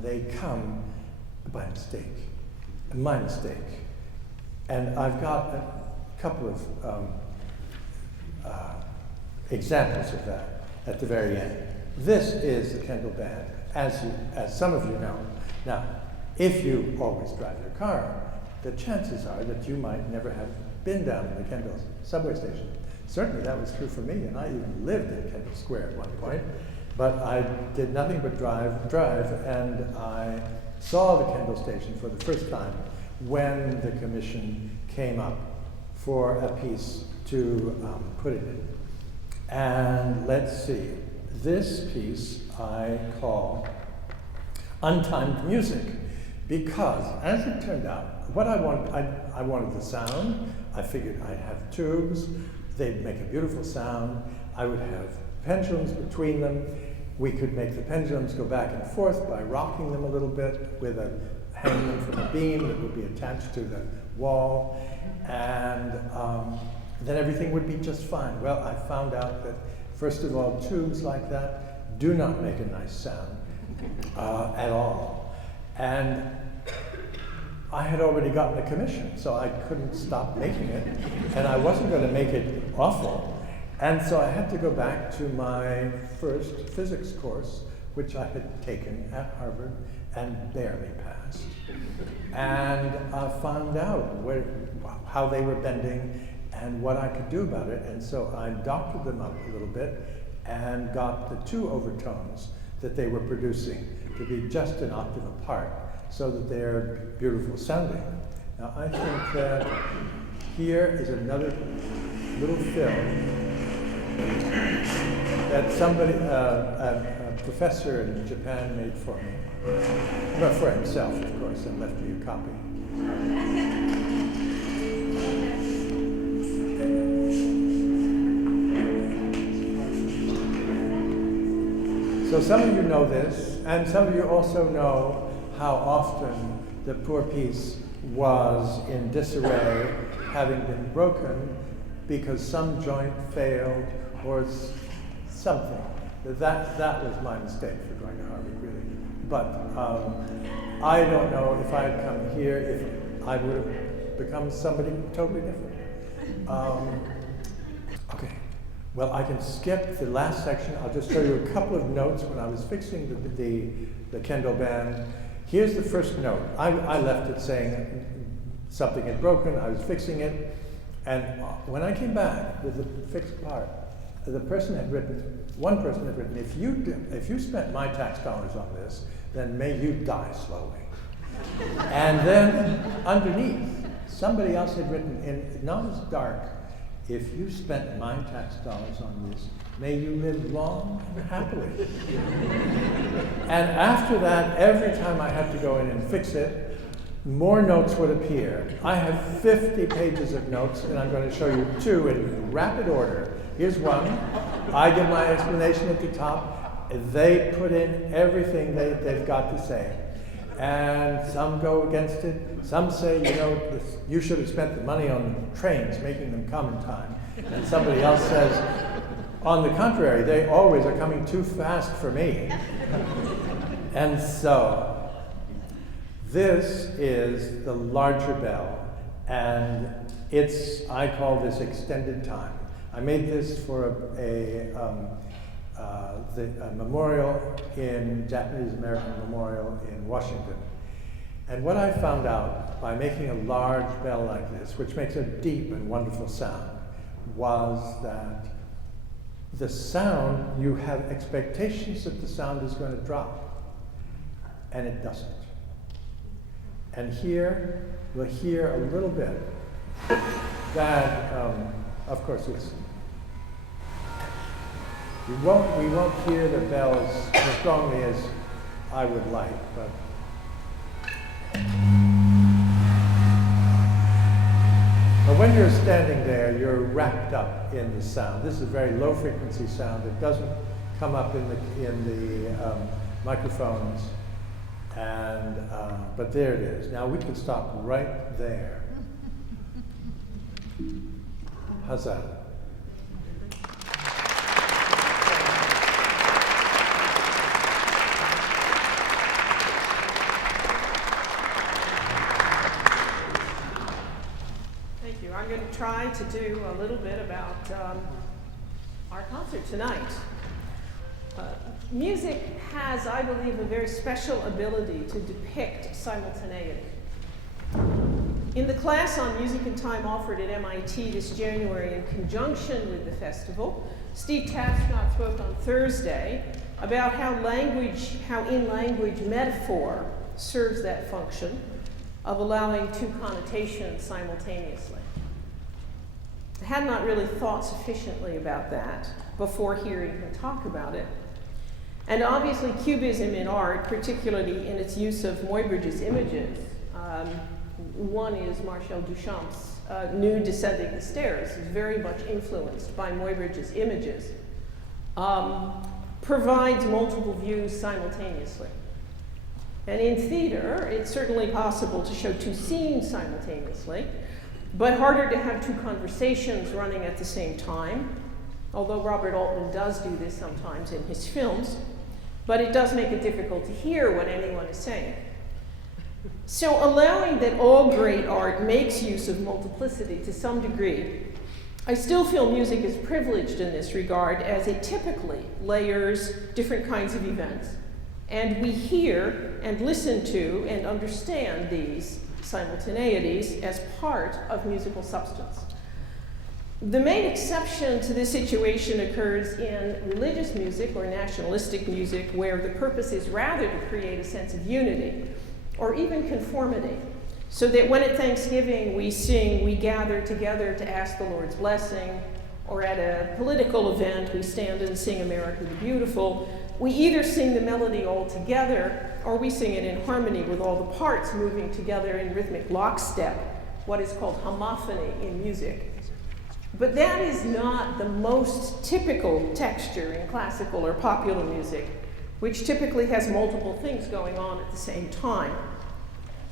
they come by mistake, my mistake. And I've got couple of examples of that at the very end. This is the Kendall Band, as some of you know. Now, if you always drive your car, the chances are that you might never have been down in the Kendall subway station. Certainly that was true for me, and I even lived in Kendall Square at one point. But I did nothing but drive, and I saw the Kendall station for the first time when the commission came up for a piece to put it in. And let's see, this piece I call Untimed Music, because as it turned out, what I wanted the sound. I figured I'd have tubes, they'd make a beautiful sound. I would have pendulums between them. We could make the pendulums go back and forth by rocking them a little bit with hanging them from a beam that would be attached to the wall, and then everything would be just fine. Well, I found out that, first of all, tubes like that do not make a nice sound at all. And I had already gotten a commission, so I couldn't stop making it, and I wasn't going to make it awful. And so I had to go back to my first physics course, which I had taken at Harvard and barely passed, and found out how they were bending and what I could do about it. And so I doctored them up a little bit and got the two overtones that they were producing to be just an octave apart, so that they're beautiful sounding. Now I think that here is another little film that somebody, a professor in Japan made for me. Not for himself, of course, and left me a copy. So some of you know this, and some of you also know how often the poor piece was in disarray, having been broken because some joint failed or something. That was my mistake for going to Harvard, really. But I don't know if I had come here, if I would have become somebody totally different. Okay, well, I can skip the last section. I'll just show you a couple of notes when I was fixing the Kendall Band. Here's the first note. I left it saying something had broken, I was fixing it, and when I came back with the fixed part, one person had written, if you spent my tax dollars on this, then may you die slowly. And then underneath, somebody else had written, in not as dark, if you spent my tax dollars on this, may you live long and happily. And after that, every time I had to go in and fix it, more notes would appear. I have 50 pages of notes, and I'm going to show you two in rapid order. Here's one. I give my explanation at the top. They put in everything they've got to say. And some go against it. Some say, you should have spent the money on trains, making them come in time. And somebody else says, on the contrary, they always are coming too fast for me. And so, this is the larger bell, and I call this extended time. I made this for a memorial Japanese American memorial in Washington. And what I found out by making a large bell like this, which makes a deep and wonderful sound, was that the sound, you have expectations that the sound is going to drop, and it doesn't. And here, we'll hear a little bit that, of course, we won't hear the bells as strongly as I would like, but when you're standing there, you're wrapped up in the sound. This is a very low frequency sound. It doesn't come up in the microphones. And but there it is. Now we can stop right there. How's that? Thank you. I'm going to try try to do a little bit about our concert tonight. Music has, I believe, a very special ability to depict simultaneity. In the class on Music and Time offered at MIT this January in conjunction with the festival, Steve Tapscott spoke on Thursday about how in language metaphor serves that function of allowing two connotations simultaneously. I had not really thought sufficiently about that before hearing him talk about it. And obviously Cubism in art, particularly in its use of Muybridge's images, one is Marcel Duchamp's Nude Descending the Stairs, is very much influenced by Muybridge's images, provides multiple views simultaneously. And in theater, it's certainly possible to show two scenes simultaneously, but harder to have two conversations running at the same time, although Robert Altman does do this sometimes in his films, but it does make it difficult to hear what anyone is saying. So allowing that all great art makes use of multiplicity to some degree, I still feel music is privileged in this regard as it typically layers different kinds of events. And we hear and listen to and understand these simultaneities as part of musical substance. The main exception to this situation occurs in religious music or nationalistic music, where the purpose is rather to create a sense of unity or even conformity, so that when at Thanksgiving we sing, we gather together to ask the Lord's blessing, or at a political event we stand and sing America the Beautiful, we either sing the melody all together or we sing it in harmony with all the parts moving together in rhythmic lockstep, what is called homophony in music. But that is not the most typical texture in classical or popular music, which typically has multiple things going on at the same time.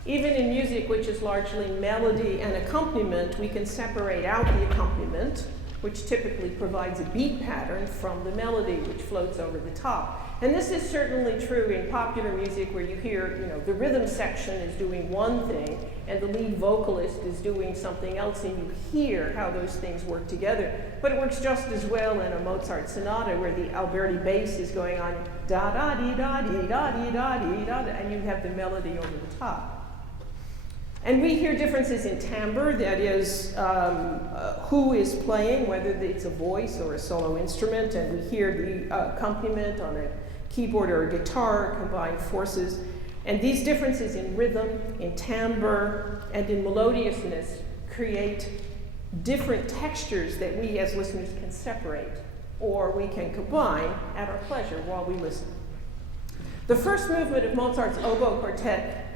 Even in music, which is largely melody and accompaniment, we can separate out the accompaniment, which typically provides a beat pattern, from the melody, which floats over the top. And this is certainly true in popular music, where you hear, the rhythm section is doing one thing, and the lead vocalist is doing something else, and you hear how those things work together. But it works just as well in a Mozart sonata, where the Alberti bass is going on da-da-dee-da-dee-da-dee-da-dee-da, and you have the melody over the top. And we hear differences in timbre, that is, who is playing, whether it's a voice or a solo instrument, and we hear the accompaniment on a keyboard or a guitar, combined forces. And these differences in rhythm, in timbre, and in melodiousness create different textures that we as listeners can separate, or we can combine at our pleasure while we listen. The first movement of Mozart's oboe quartet,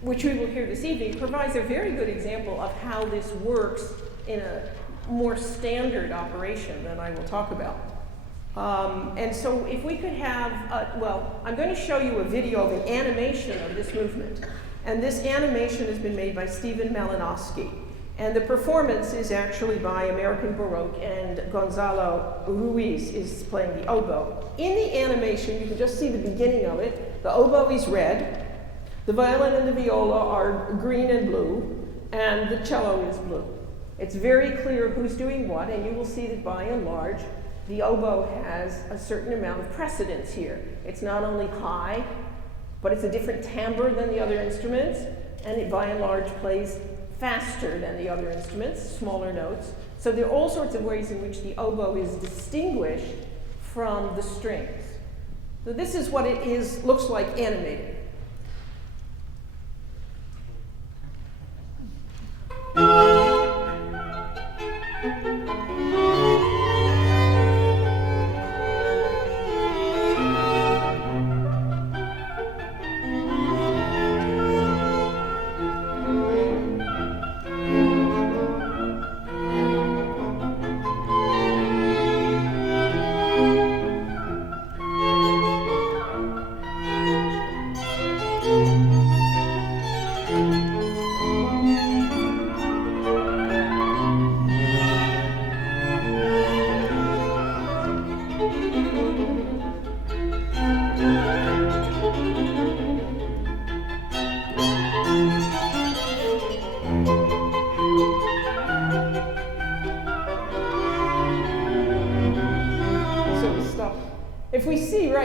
which we will hear this evening, provides a very good example of how this works in a more standard operation than I will talk about. And so if we could have, I'm going to show you a video of an animation of this movement. And this animation has been made by Stephen Malinowski. And the performance is actually by American Baroque, and Gonzalo Ruiz is playing the oboe. In the animation, you can just see the beginning of it. The oboe is red. The violin and the viola are green and blue, and the cello is blue. It's very clear who's doing what, and you will see that by and large, the oboe has a certain amount of precedence here. It's not only high, but it's a different timbre than the other instruments, and it by and large plays faster than the other instruments, smaller notes. So there are all sorts of ways in which the oboe is distinguished from the strings. So this is what it looks like animated.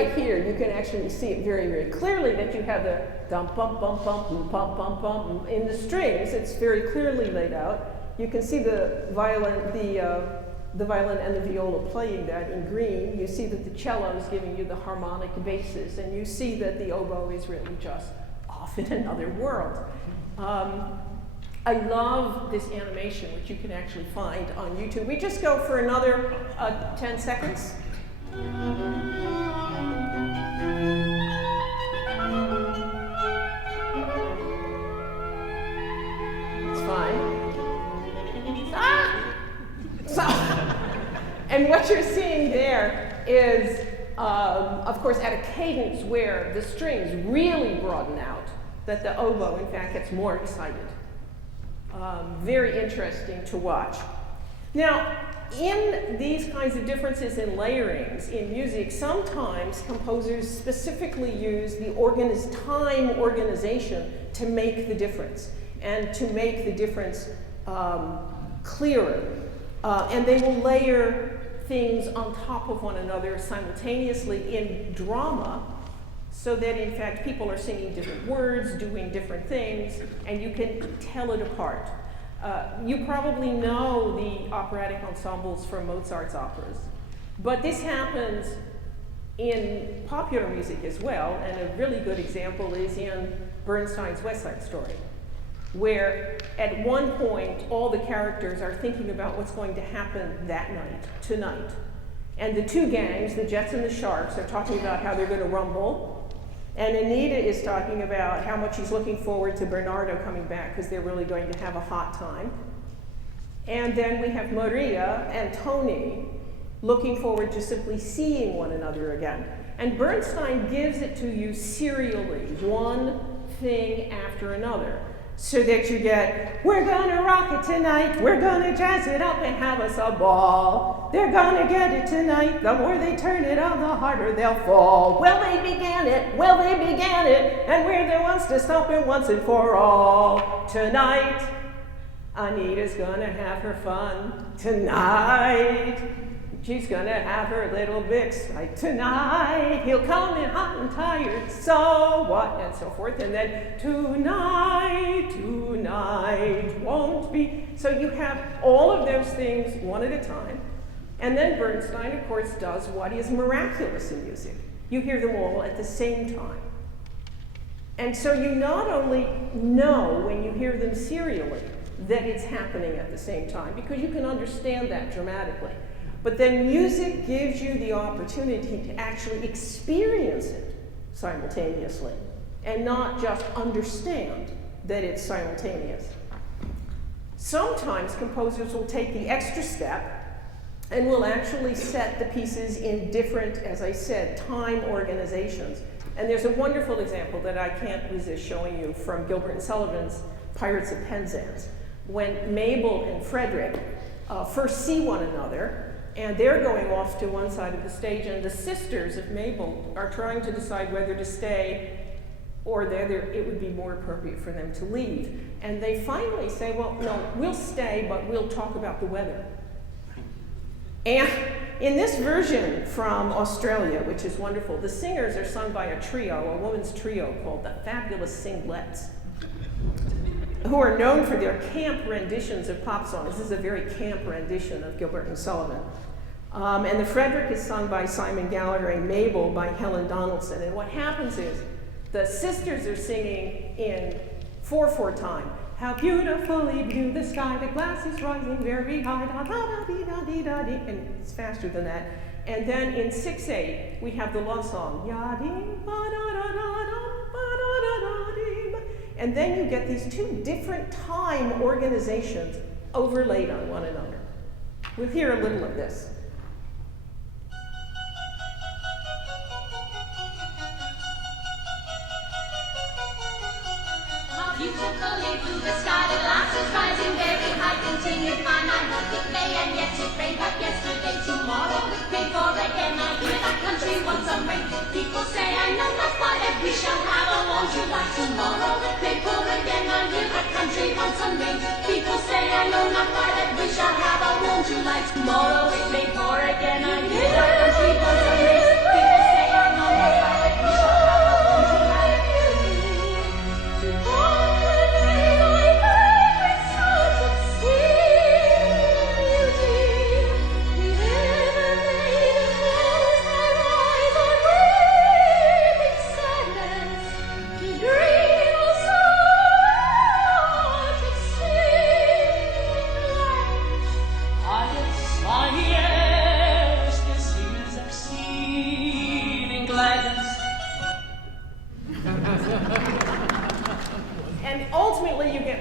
right here, you can actually see it very, very clearly that you have the dum bum bum bum bum bum bum in the strings. It's very clearly laid out. You can see the violin, the violin and the viola playing that in green. You see that the cello is giving you the harmonic basis, and you see that the oboe is really just off in another world. I love this animation, which you can actually find on YouTube. We just go for another 10 seconds. It's fine. And what you're seeing there is, of course, at a cadence where the strings really broaden out, that the oboe, in fact, gets more excited. Very interesting to watch. Now, in these kinds of differences in layerings in music, sometimes composers specifically use the time organization to make the difference and to make the difference clearer. And they will layer things on top of one another simultaneously in drama, so that in fact people are singing different words, doing different things, and you can tell it apart. You probably know the operatic ensembles from Mozart's operas, but this happens in popular music as well, and a really good example is in Bernstein's West Side Story, where at one point all the characters are thinking about what's going to happen that night, tonight. And the two gangs, the Jets and the Sharks, are talking about how they're going to rumble. And Anita is talking about how much she's looking forward to Bernardo coming back because they're really going to have a hot time. And then we have Maria and Tony looking forward to simply seeing one another again. And Bernstein gives it to you serially, one thing after another, so that you get, we're gonna rock it tonight, we're gonna jazz it up and have us a ball. They're gonna get it tonight, the more they turn it on, the harder they'll fall. Well, they began it, and we're the ones to stop it once and for all. Tonight, Anita's gonna have her fun. Tonight, she's gonna have her little Vicks. Like, tonight, he'll come in hot and tired, so what, and so forth. And then, tonight won't be. So you have all of those things one at a time. And then Bernstein, of course, does what is miraculous in music. You hear them all at the same time. And so you not only know when you hear them serially that it's happening at the same time, because you can understand that dramatically. But then music gives you the opportunity to actually experience it simultaneously and not just understand that it's simultaneous. Sometimes composers will take the extra step and will actually set the pieces in different, as I said, time organizations. And there's a wonderful example that I can't resist showing you from Gilbert and Sullivan's Pirates of Penzance, when Mabel and Frederick first see one another, and they're going off to one side of the stage, and the sisters of Mabel are trying to decide whether to stay or it would be more appropriate for them to leave. And they finally say, well, no, we'll stay, but we'll talk about the weather. And in this version from Australia, which is wonderful, the singers are sung by a trio, a woman's trio called the Fabulous Singlets, who are known for their camp renditions of pop songs. This is a very camp rendition of Gilbert and Sullivan. And the Frederick is sung by Simon Gallagher and Mabel by Helen Donaldson. And what happens is the sisters are singing in 4/4 time. How beautifully blue the sky, the glass is rising very high, da da da dee da dee da dee, and it's faster than that. And then in 6/8, we have the love song, ya dee ba da da da da ba da da da dee. And then you get these two different time organizations overlaid on one another. We'll hear a little of this. Beautifully blue the sky, the glass is rising very high, continued fine, I hope it may, and yes it rained, but yesterday, tomorrow it may pour again, I hear that country wants some rain, people say I know not why, that we shall have a warm July, tomorrow it may pour again, I hear that country wants some rain, people say I know not why, that we shall have a warm July, tomorrow it may pour again, I hear that country wants some rain, people say I know not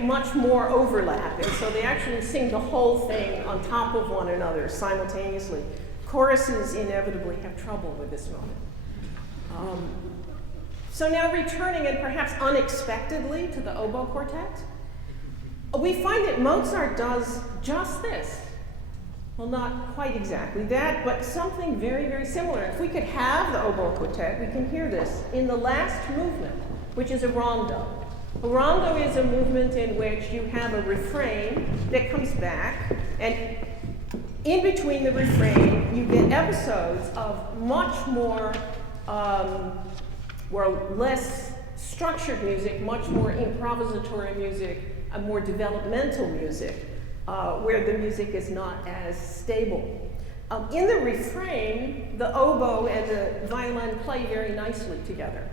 much more overlap, and so they actually sing the whole thing on top of one another simultaneously. Choruses inevitably have trouble with this moment. So now returning, and perhaps unexpectedly, to the oboe quartet, we find that Mozart does just this. Well, not quite exactly that, but something very, very similar. If we could have the oboe quartet, we can hear this in the last movement, which is a rondo. A rondo is a movement in which you have a refrain that comes back, and in between the refrain, you get episodes of much more, or less structured music, much more improvisatory music, a more developmental music, where the music is not as stable. In the refrain, the oboe and the violin play very nicely together,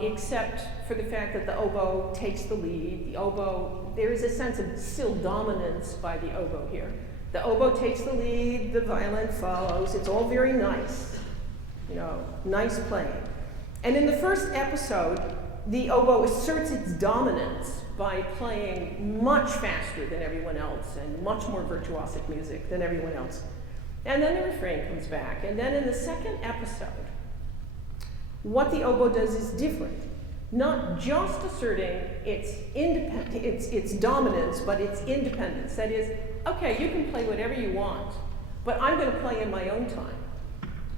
except for the fact that the oboe takes the lead. The oboe, there is a sense of still dominance by the oboe here. The oboe takes the lead, the violin follows. It's all very nice, nice playing. And in the first episode, the oboe asserts its dominance by playing much faster than everyone else and much more virtuosic music than everyone else. And then the refrain comes back. And then in the second episode, what the oboe does is different. Not just asserting its dominance, but its independence. That is, okay, you can play whatever you want, but I'm going to play in my own time.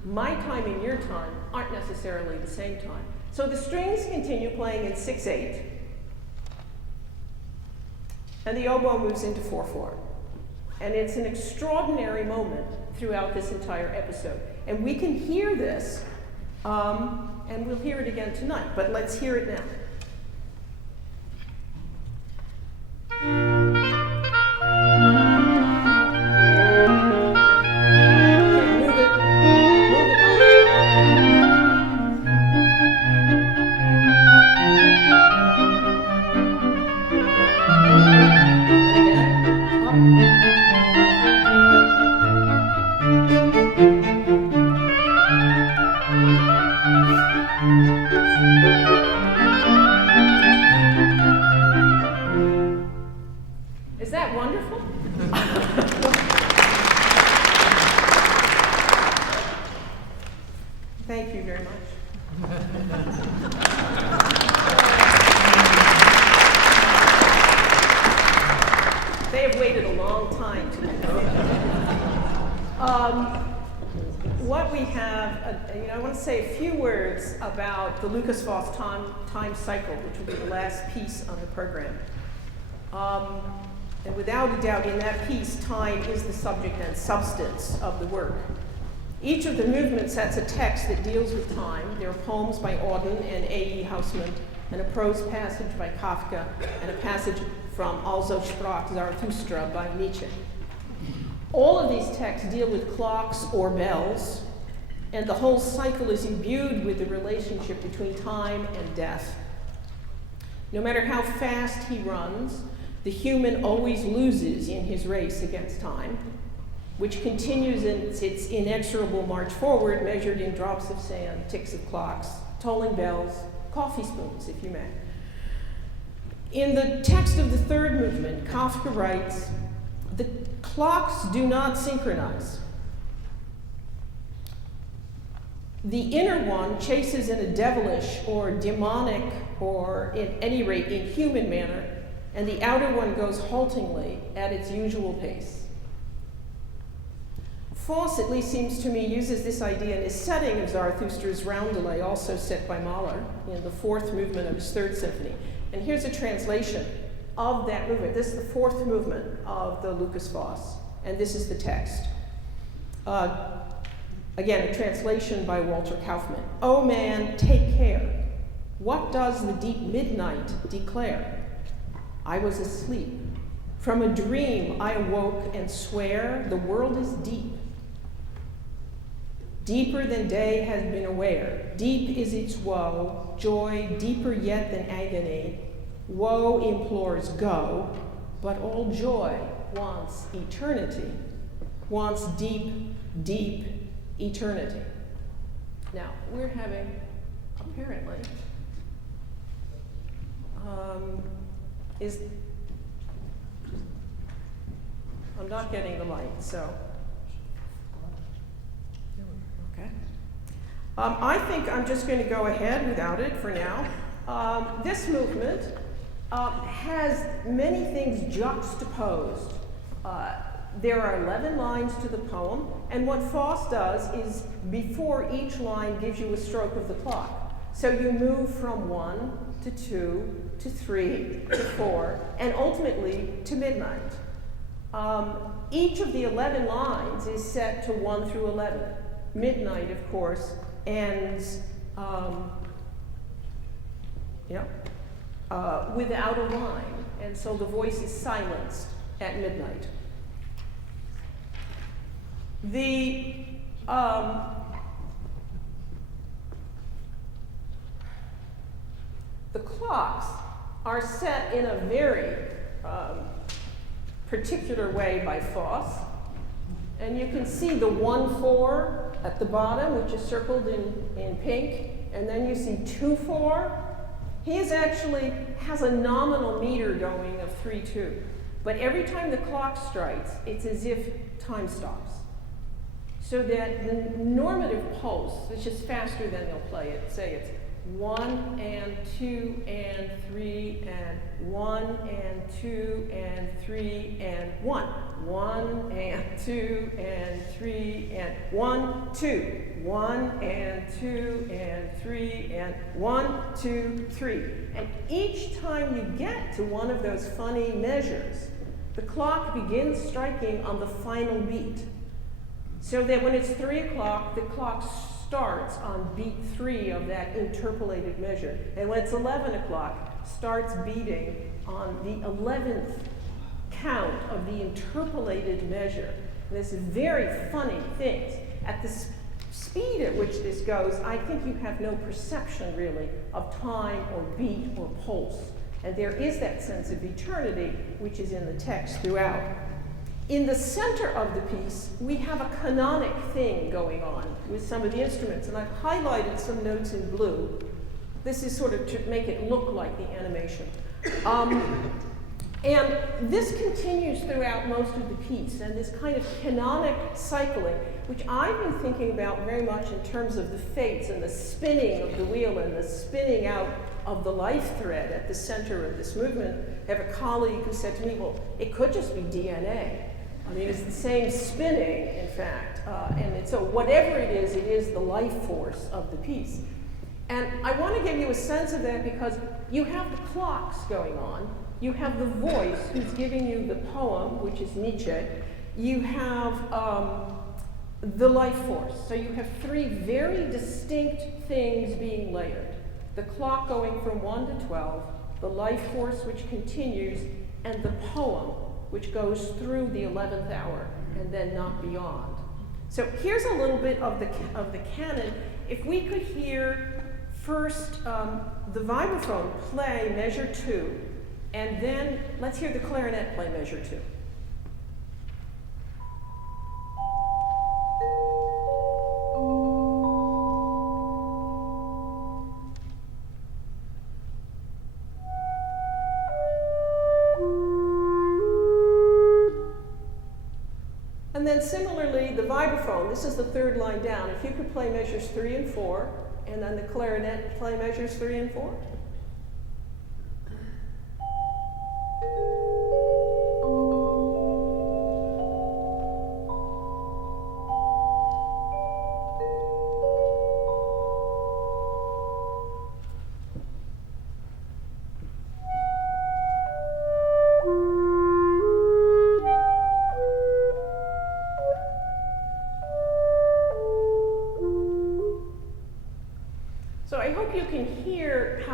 My time and your time aren't necessarily the same time. So the strings continue playing in 6/8, and the oboe moves into 4/4. And it's an extraordinary moment throughout this entire episode. And we can hear this, and we'll hear it again tonight, but let's hear it now. Is that wonderful? Thank you very much. They have waited a long time to do that. What we have, I want to say a few words about the Lucas Voss time cycle, which will be the last piece on the program. And without a doubt, in that piece, time is the subject and substance of the work. Each of the movements sets a text that deals with time. There are poems by Auden and A.E. Hausmann, and a prose passage by Kafka, and a passage from Also sprach Zarathustra by Nietzsche. All of these texts deal with clocks or bells, and the whole cycle is imbued with the relationship between time and death. No matter how fast he runs, the human always loses in his race against time, which continues in its inexorable march forward, measured in drops of sand, ticks of clocks, tolling bells, coffee spoons, if you may. In the text of the third movement, Kafka writes, "The clocks do not synchronize. The inner one chases in a devilish or demonic, or at any rate inhuman manner, and the outer one goes haltingly at its usual pace." Voss, at least seems to me, uses this idea in his setting of Zarathustra's roundelay, also set by Mahler in the fourth movement of his third symphony. And here's a translation of that movement. This is the fourth movement of the Lucas Voss, and this is the text. Again, a translation by Walter Kaufmann. "O man, take care. What does the deep midnight declare? I was asleep. From a dream I awoke and swear the world is deep. Deeper than day has been aware. Deep is its woe, joy deeper yet than agony. Woe implores go, but all joy wants eternity, wants deep, deep eternity." Now, we're having, apparently, I'm not getting the light, so. Okay. I think I'm just going to go ahead without it for now. This movement has many things juxtaposed. There are 11 lines to the poem, and what Faust does is before each line gives you a stroke of the clock. So you move from 1 to 2 to 3 to 4, and ultimately to midnight. Each of the 11 lines is set to 1 through 11. Midnight, of course, ends without a line, and so the voice is silenced at midnight. The clocks are set in a very particular way by Faust, and you can see the 1-4 at the bottom, which is circled in pink, and then you see 2-4. He actually has a nominal meter going of 3-2, but every time the clock strikes, it's as if time stops. So that the normative pulse, which is faster than they'll play it, say it's 1 and 2 and 3 and 1 and 2 and 3 and 1. 1 and 2 and 3 and 1, 2. 1 and 2 and 3 and 1, 2, 3. And each time you get to one of those funny measures, the clock begins striking on the final beat. So that when it's 3 o'clock, the clock starts on beat 3 of that interpolated measure. And when it's 11 o'clock, starts beating on the 11th count of the interpolated measure. And this is very funny things. At the speed at which this goes, I think you have no perception really of time or beat or pulse. And there is that sense of eternity which is in the text throughout. In the center of the piece, we have a canonic thing going on with some of the instruments, and I've highlighted some notes in blue. This is sort of to make it look like the animation. And this continues throughout most of the piece, and this kind of canonic cycling, which I've been thinking about very much in terms of the fates and the spinning of the wheel and the spinning out of the life thread at the center of this movement. I have a colleague who said to me, well, it could just be DNA. I mean, it's the same spinning, in fact, and so whatever it is the life force of the piece. And I want to give you a sense of that because you have the clocks going on, you have the voice who's giving you the poem, which is Nietzsche, you have the life force. So you have 3 very distinct things being layered. The clock going from 1 to 12, the life force which continues, and the poem which goes through the 11th hour and then not beyond. So here's a little bit of the canon. If we could hear first the vibraphone play measure 2, and then let's hear the clarinet play measure 2. And then similarly, the vibraphone, this is the 3rd line down. If you could play measures 3 and 4, and then the clarinet play measures 3 and 4.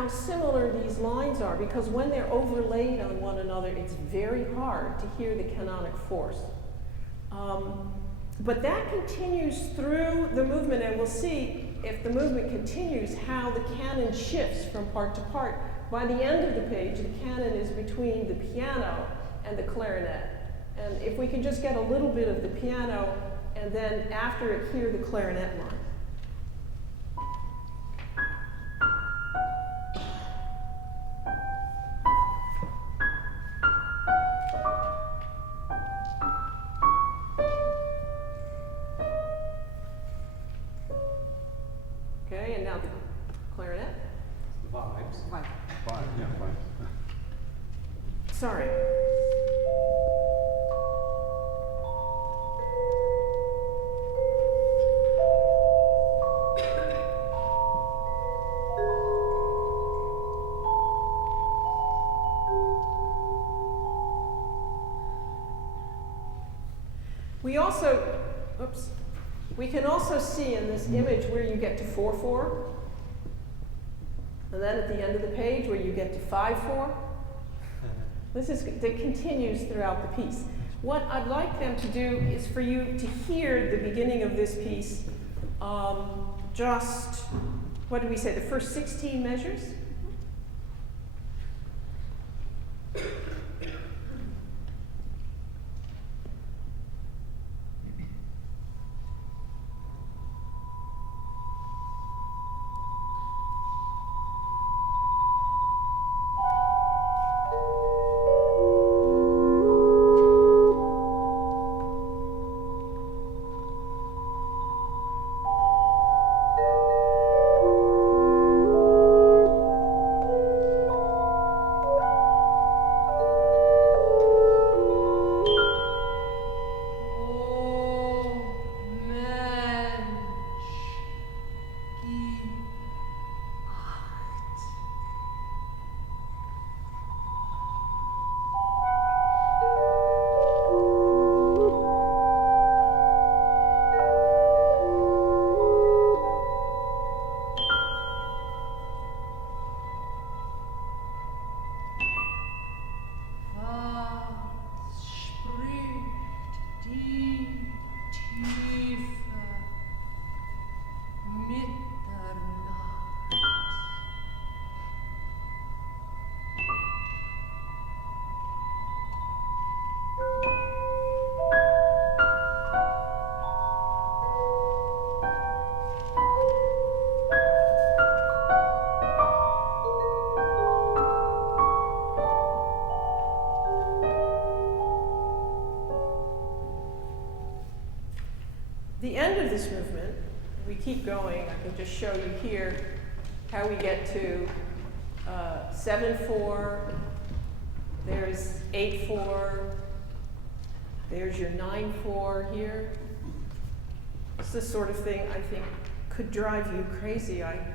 Similar these lines are, because when they're overlaid on one another, it's very hard to hear the canonic force. But that continues through the movement, and we'll see if the movement continues how the canon shifts from part to part. By the end of the page, the canon is between the piano and the clarinet. And if we can just get a little bit of the piano, and then after it, hear the clarinet line. clarinet. Vibes. Right. Vibe, yeah, vibe. Sorry. We can also see in this image where you get to 4/4, and then at the end of the page where you get to 5/4. That continues throughout the piece. What I'd like them to do is for you to hear the beginning of this piece, just, what did we say, the first 16 measures? The end of this movement, we keep going, I can just show you here how we get to 7/4, there's 8/4, there's your 9/4 here. It's the sort of thing I think could drive you crazy. I'm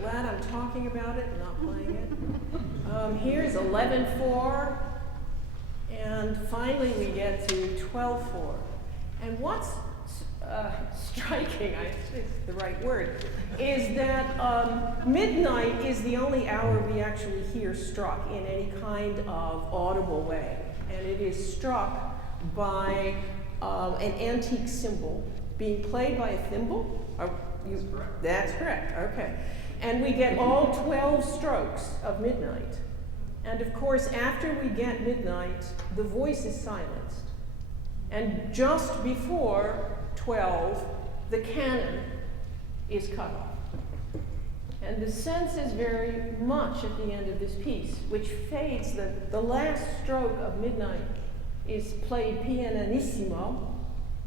glad I'm talking about it and not playing it. Here's 11/4, and finally we get to 12/4. And what's striking, I think the right word, is that midnight is the only hour we actually hear struck in any kind of audible way. And it is struck by an antique cymbal being played by a thimble. That's correct, okay. And we get all 12 strokes of midnight. And of course, after we get midnight, the voice is silenced. And just before 12, the canon is cut off. And the sense is very much at the end of this piece, which fades. The last stroke of midnight is played pianissimo.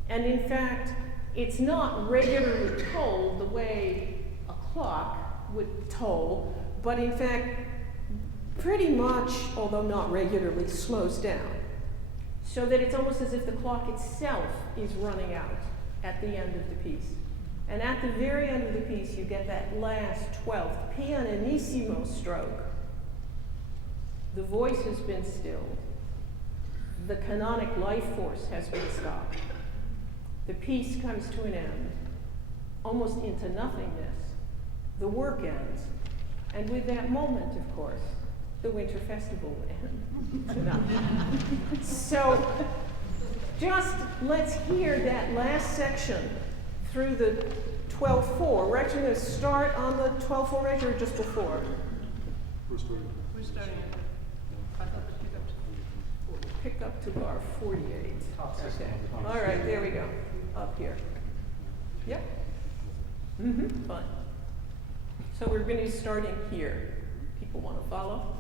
And in fact, it's not regularly tolled the way a clock would toll, but in fact, pretty much, although not regularly, slows down. So that it's almost as if the clock itself is running out at the end of the piece. And at the very end of the piece, you get that last 12th pianissimo stroke. The voice has been stilled. The canonic life force has been stopped. The piece comes to an end, almost into nothingness. The work ends. And with that moment, of course, the Winter Festival would end. So just let's hear that last section through the 12/4. We're actually going to start on the 12/4 measure just before. We're starting at, I thought we Pick up to bar 48. Okay. All right, there we go. Up here. Yep. Fine. So we're going to be starting here. People want to follow?